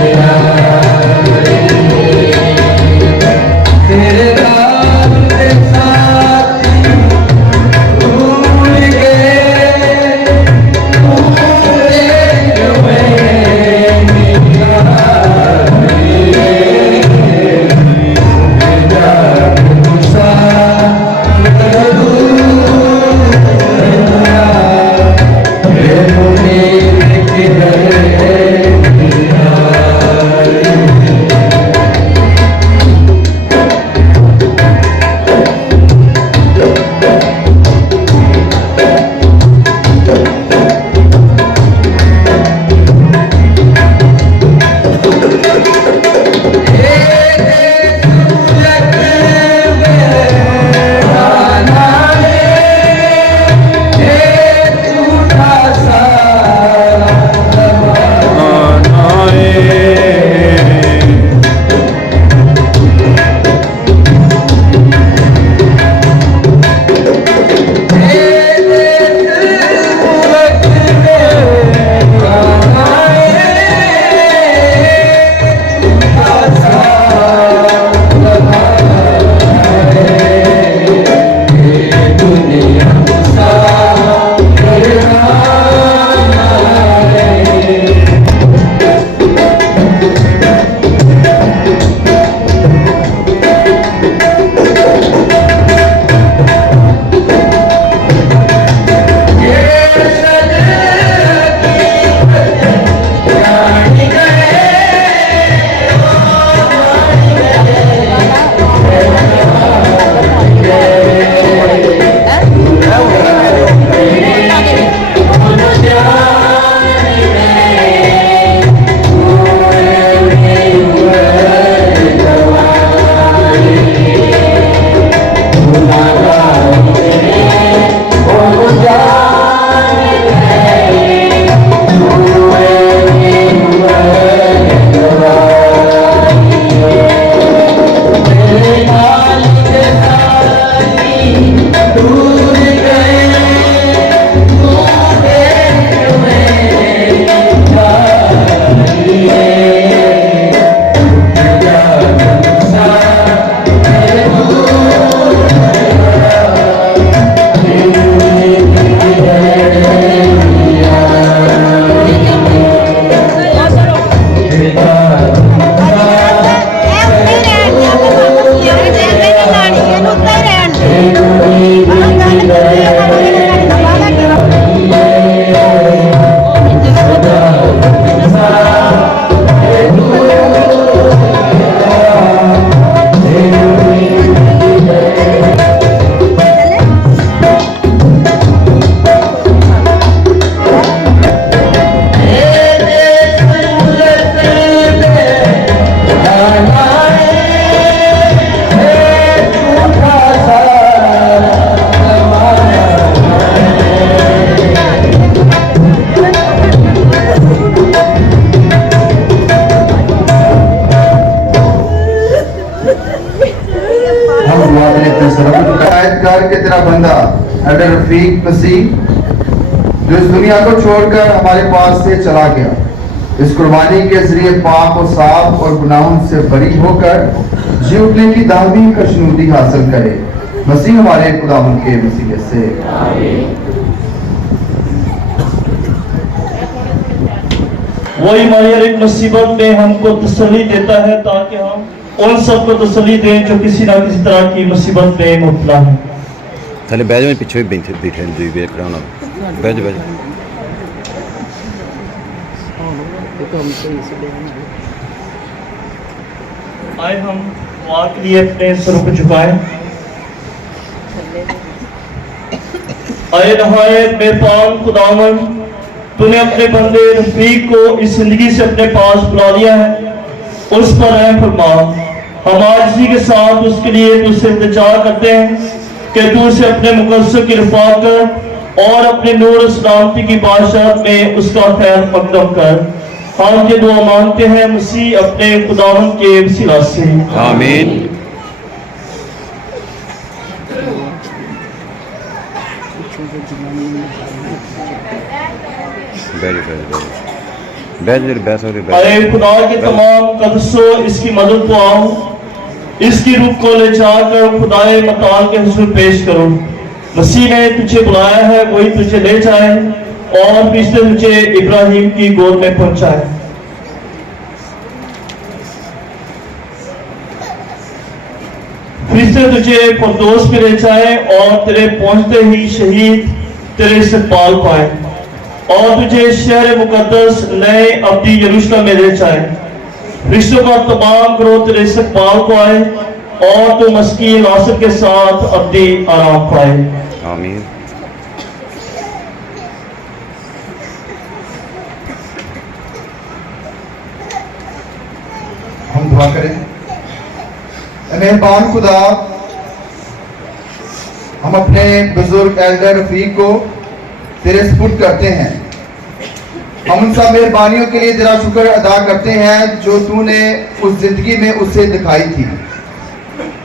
गया। तेरे लाल के साथी भूल गए, भूले क्यों जाग मुसाफिर दूर गया, उम्मीद किधर गया। के तेरा बंदा एल्डर रफीक मसीह जो इस दुनिया को छोड़कर हमारे पास से चला गया, इस कुर्बानी के जरिए पाक और साफ और गुनाहों से बरी होकर जी उठने की दावी कशनूदी हासिल करे। मसीह हमारे खुदावन के मसीह से वही हमारी हर एक मुसीबत में हमको तसल्ली देता है ताकि हम उन सबको तसल्ली दें जो किसी ना किसी तरह की मुसीबत में मुब्तला है। थले बह जाओ, पिछे भी बैठे दुई बेर खड़ा होना, बह जाओ बह जाओ। आए हम दुआ के लिए अपने सरों को झुकाएं। आए नहायत मेहरबान खुदावन, तूने अपने बंदे रफीक को इस जिंदगी से अपने पास बुला लिया है, उस पर रहम फरमा। हम आजिज़ी के साथ उसके लिए तुझसे इंतजार करते हैं कि तू उसे अपने मुकद्दस की रफ़ाकत और अपने नूर सलामती की बादशाहत में उसका खैर मकदम कर। हम ये दुआ मांगते हैं मसीह अपने खुदावन के वसीला से, आमीन। अरे खुदा के तमाम कदसों इसकी मदद को आओ, इसकी रूह को ले जाकर खुदाए मताल के हुजूर पेश करो। मसीह ने तुझे बुलाया है, वही तुझे ले जाए और फिर से तुझे इब्राहिम की गोद में पहुंचाए। फिर से तुझे फिरदौस में ले जाए और तेरे पहुंचते ही शहीद तेरे इस्तकबाल पाए और तुझे शहर मुकद्दस नए अब्दी यरूशलेम में ले जाए। फरिश्तों का तमाम ग्रोह तेरे इस्तकबाल को आए और तू मस्कीन आसिफ के साथ अब्दी आराम पाए, आमीन। हम दुआ करें। मेहरबान खुदा, हम अपने बुजुर्ग एल्डर रफीक को तेरे सपुर्द करते हैं। हम उन सब मेहरबानियों के लिए तेरा शुक्र अदा करते हैं जो तूने उस जिंदगी में उसे दिखाई थी।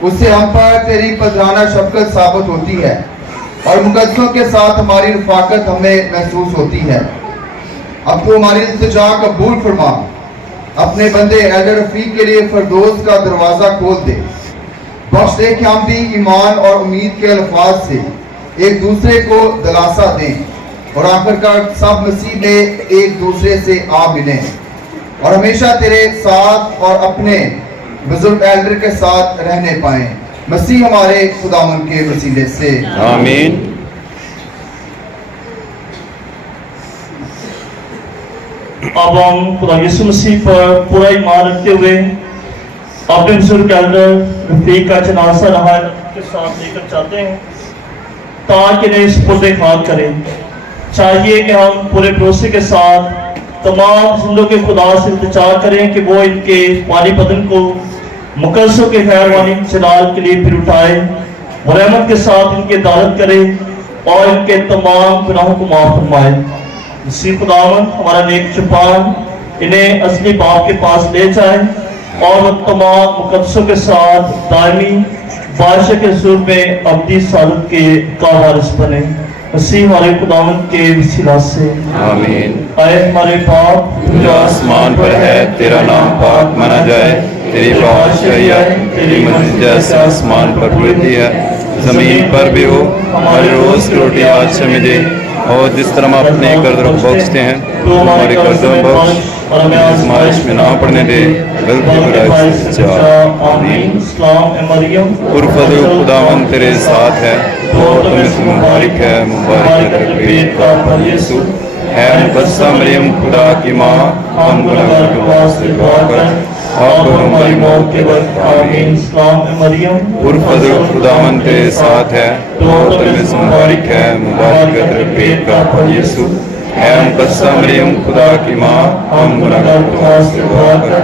उससे हम पर तेरी पदराना शफकत साबित होती है और मुकद्दसों के साथ हमारी रफाकत हमें महसूस होती है। अब तू हमारी इल्तिजा कबूल फरमा। अपने बंदे एल्डर रफीक के लिए फिरदौस का दरवाजा खोल दे। बख्श दे कि हम भी ईमान और उम्मीद के अल्फाज से एक दूसरे को दिलासा दें और आखिरकार सब मसीह में एक दूसरे से आ मिलें और हमेशा तेरे साथ और अपने बुजुर्ग एल्डर के साथ रहने पाएं। मसीह हमारे खुदावन के वसीले से, आमीन। अब हम खुदा यीशु मसीह पर पूरा ईमान रखते हुए अपने बुजुर्ग एल्डर रफीक का जनाजा नहायत के साथ लेकर चलते हैं ताकि इन्हें सुपुर्द खाक करें। चाहिए कि हम पूरे भरोसे के साथ तमाम जिंदों के खुदा से इंतजार करें कि वो इनके पानी बदन को मुकद्दसों के खैरवानी जलाल के लिए फिर उठाए, रहमत के साथ इनकी अदालत करे और इनके तमाम गुनाहों को माफ फरमाए। मसीह खुदावन हमारा नेक चुपान इन्हें असली बाप के पास ले जाए और वो तमाम मुकद्दसों के साथ दायमी बादशाह के हुजूर में अब्दी सादत के का वारिस बने। मसीह हमारे खुदावन के वसीला से, आमीन। आए हमारे बाप जो आसमान पर है, तेरा नाम पाक माना जाए, तेरी बादशाही आए, तेरी मर्जी जैसे आसमान पर होती है जमीन पर भी हो। हमारी रोज की रोटी आज हमें दे और जिस तरह हम अपने कर्ज बख्शते हैं तो हमारे कर्जों में बख्श और हमें आजमाइश में ना पड़ने दे, बल्कि बुराई से बचा। आमीन। सलाम ए मरियम, पुरफज़ल खुदावंद तेरे साथ है, तो तुम्हें से मुबारक है, मुबारक है तेरे पेट का फल यीशु। है मुकद्दसा मरियम खुदा की माँ, हम गुनहगारों के वास्ते दुआ कर और हमारी मौत के वक्त। आमीन। सलाम ए मरियम, पुरफज़ल खुदावंद तेरे साथ है, तो तुम्हें से मुबारक है, मुबारक है तेरे पेट का फल यीशु। है मुकद्दसा मरियम खुदा की माँ, हम गुनहगारों के वास्ते दुआ कर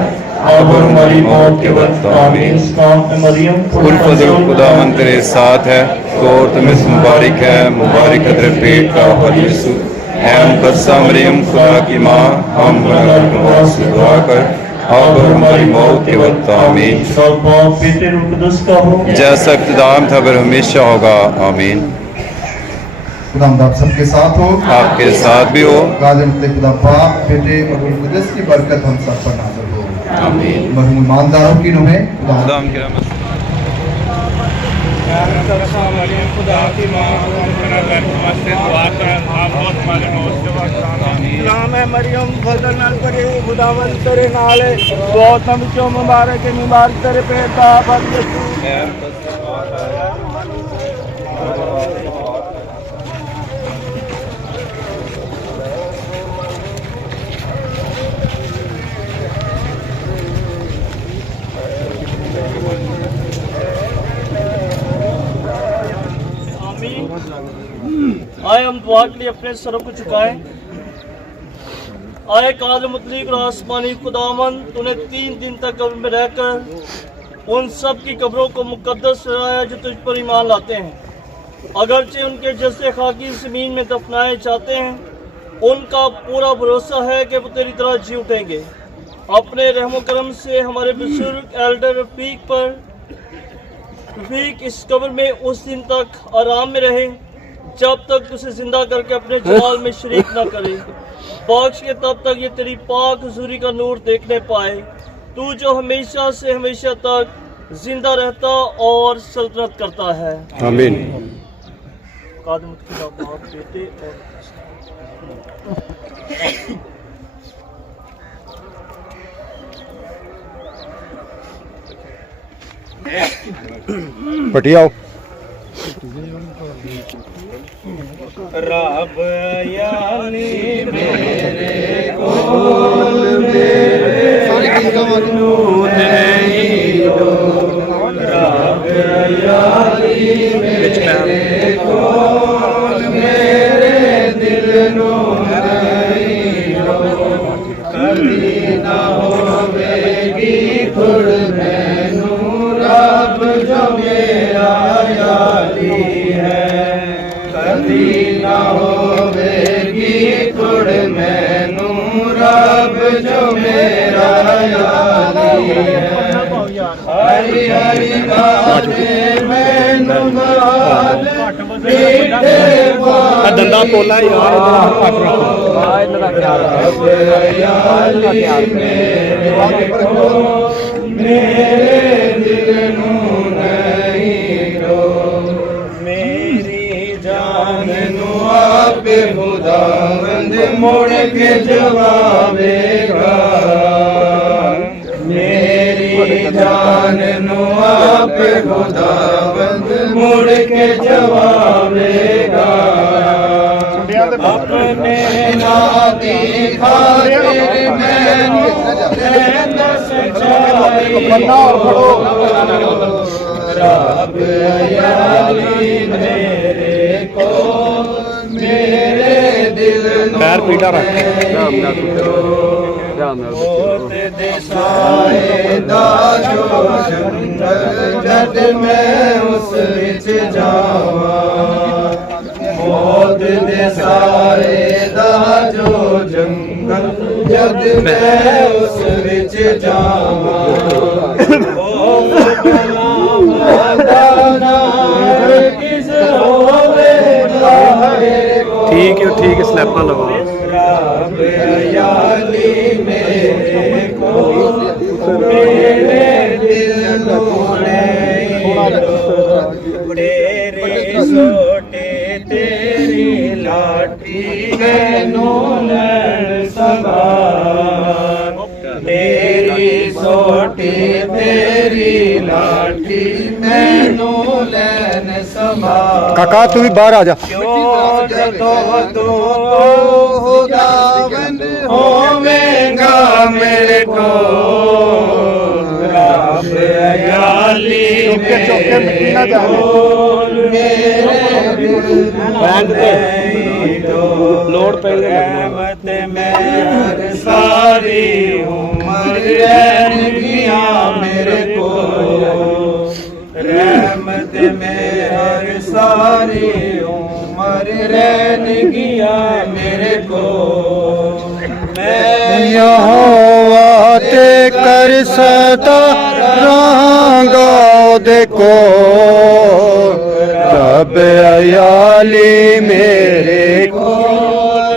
और हमारी मौत के वक्त। आमीन। सलाम ए मरियम, पुरफज़ल खुदावंद तेरे साथ है, तो तुम्हें से मुबारक है, मुबारक है तेरे पेट का फल यीशु। है मुकद्दसा मरियम खुदा की माँ, हम गुनहगारों के वास्ते दुआ कर और हमारी मौत के वक्त। आमीन। बाप बेटे रूह कुदस का हो, जैसा इक़्तिदार था वह हमेशा होगा। आमीन। खुदावंद आप सबके साथ हो, आपके साथ भी हो। खुदा बाप बेटे और रूह कुदस की बरकत हम सब पर नाज़िल हो। आमीन। मरहूम ईमानदारों की रूहें खुदा खुदा की रहमत खुदा की माँ दुआ कर सलाम है मरियम फजल नाल परे खुदावंद तेरे नाल है बहुत हम चो मुबारक है मुबारक तेरे पेट दा फल यीशु आए हम दुआ के लिए अपने सरों को झुकाएं। आए काल मुतलिक और आसमानी खुदावन तूने 3 दिन तक कब्र में रहकर उन सब की कब्रों को मुकद्दस ठहराया जो तुझ पर ईमान लाते हैं। अगरचे उनके जैसे खाकी ज़मीन में दफनाए जाते हैं, उनका पूरा भरोसा है कि वो तेरी तरह जी उठेंगे। अपने रहम करम से हमारे बुजुर्ग एल्डर रफीक इस कब्र में उस दिन तक आराम में रहे जब तक उसे जिंदा करके अपने जलाल में शरीक न करे। बख्श के तब तक ये तेरी पाक हुजूरी का नूर देखने पाए, तू जो हमेशा से हमेशा तक जिंदा रहता और सल्तनत करता है। आमीन। कादम खुदा बाप बेटे और पटियाओ रब यानी मेरे दंदा पोला यार मेरी जान आप खुदावंद मोड़ के जवाबेगा। मेरी जान आप खुदावंद मोड़ के जवाबेगा। अपने नाती खातिर मैंने रब याली मेरे को मेरे दिल पैर पीटा रख मौत दिसाए दा जो जंगल जद मैं उस विच जावां। मौत दिसाए दा जो जंगल जद मैं उस विच जावां। ठीक है स्लैपा लगा रब याली मेरे को मेरे दिल तेरे सोटे तेरी लाठी मैनू लैन सवार। तेरी सोटी तेरी लाठी मैनू लैन सवार। काका तू भी बाहर आ जा। खुदावंद होवेगा मेरे को रब याली मेरे लोड पे रहमत में हर सारी उम्र रहनिया मेरे को। रहमत में हर सारी उम्र रहनिया मेरे को। मैं यहोवा ते कर सदा रहांगा देखो रब अयाली मेरे को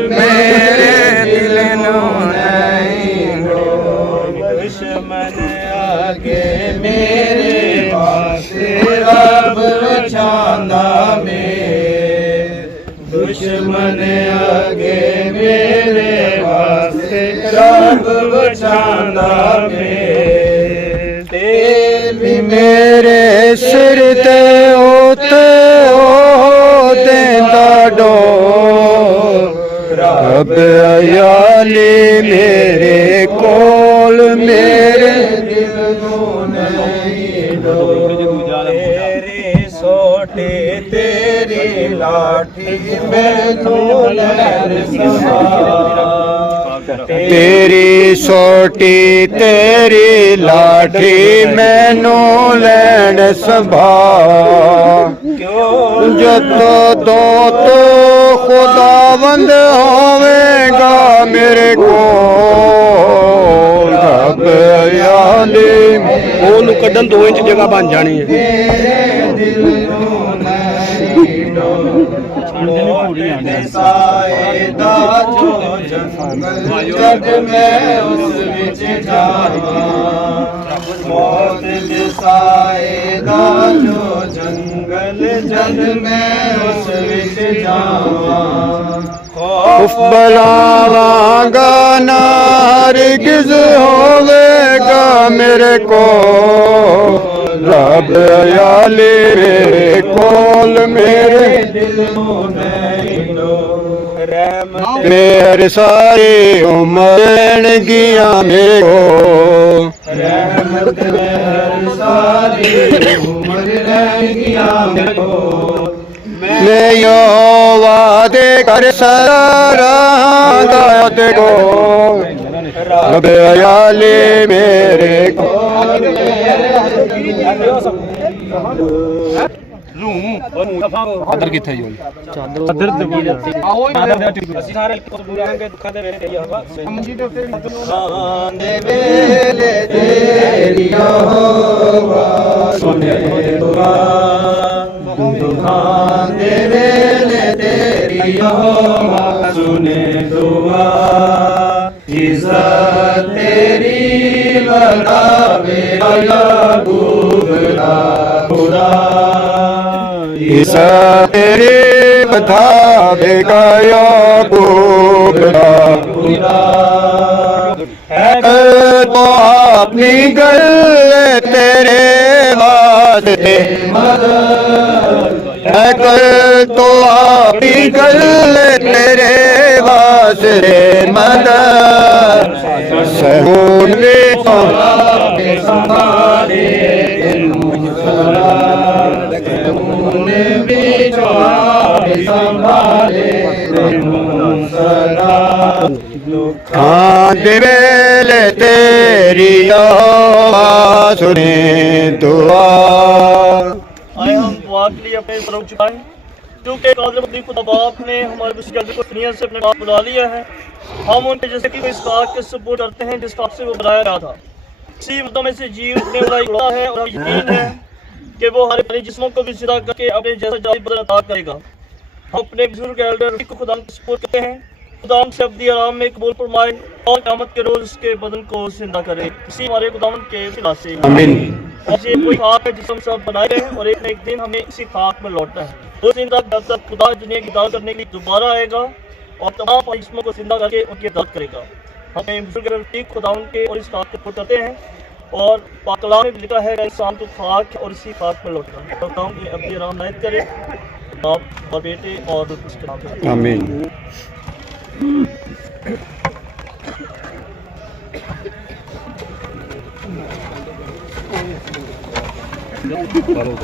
मेरे दिल नो नहीं हो। दुश्मन आगे मेरे पास रब अगे मेरे वास्ते रब बचांदा तेरी मेरे सिर ते उते ओ देंदा डोर रब अयाली मेरे कोल मेरे दिल नूं नहीं डोर तेरी सोटी तेरी लाठी मैनूं लैन तेरी सोटी तेरी लाठी मैनू लैन संभाल जदों तो खुदावंद होवेगा मेरे को रब अयाली ਉਹਨੂੰ ਕੱਢਣ 2 ਇੰਚ ਜਗ੍ਹਾ ਬਣ ਜਾਣੀ ਹੈ जब मैं उस विच जावां मौत दे साए दा जो जंगल जद मैं उस विच जावां खौफ बलावांगा ना हरगिज़ होवेगा मेरे को रब अयाली मेरे कोल मेरे दिल नूं नहीं मेरे सारी उम्र गिया मेरे को रहमत मेरे सारी उम्र गिया मेरे को मैं यो वादे कर सरांगा तेको रब अयाली मेरे को अदर किथे जी अदर ਅਸੀਂ ਸਾਰੇ ਬੁਲਾਂਗੇ ਦੁੱਖਾਂ ਦੇ ਵੇਲੇ ਕਹੀ ਹਵਾ ਸਮਝੀ ਤੇ ਉੱਤੇ ਦੇ ਵੇਲੇ ਤੇਰੀ ਹੋਵਾ ਸੁਣੇ ਦੁਆ ਦੁਖਾਂ ਦੇ ਵੇਲੇ ਤੇਰੀ ਹੋਵਾ ਸੁਣੇ ਦੁਆ ਇੱਜ਼ਤ ਤੇਰੀ ਵਧਾਵੇ ਯਾਕੂਬ ਦਾ ਖੁਦਾ ਇੱਜ਼ਤ ਤੇਰੀ ਵਧਾਵੇਗਾ याकूब दा खुदा है तो अपनी गल तेरे वास्ते मदद है तो अपनी गल तेरे वास्ते मदद सहून भी संभाले वेले तेरी आवाज़ सुने दुआ आए हम दुआ के लिए अपने सर झुकाएं क्योंकि कादिर खुदा बाप ने हमारे मुश्किल को दुनिया से अपने पास बुला लिया है हम उनके जैसे कि इस बात के सपोर्ट करते हैं जिस बात से वो बनाया गया था इसी मुद्दों में से जीव ने उड़ा है और यकीन है कि वो हर अपने जिस्मों को भी जिंदा करके अपने जैसा जारी बदल अता करेगा हम अपने बुजुर्ग एल्डर को खुदा को सपोर्ट करते हैं खुदा से अब्दी आराम में कबूल फरमाए और क़यामत के रोज़ उसके बदन को जिंदा करे इसी हमारे खुदावंद के सिला से आमीन ऐसे कोई खाक है जिसे हम सब बनाए हैं और एक न एक दिन हमें इसी खाक में लौटना है उस दिन तक जब तक खुदा दुनिया की दाद करने के लिए दोबारा आएगा और तमाम जिस्मों को जिंदा करके उनकी मदद करेगा हमें बुजुर्ग रफीक खुदावंद के और इस खाक को सपोर्ट करते हैं और पाक कलाम में लिखा है इंसान तो खाक और इसी खाक पर लौटना खुदा की अब्दी आराम नायत करे बाप और बेटे और उसके नाम पे आमीन करो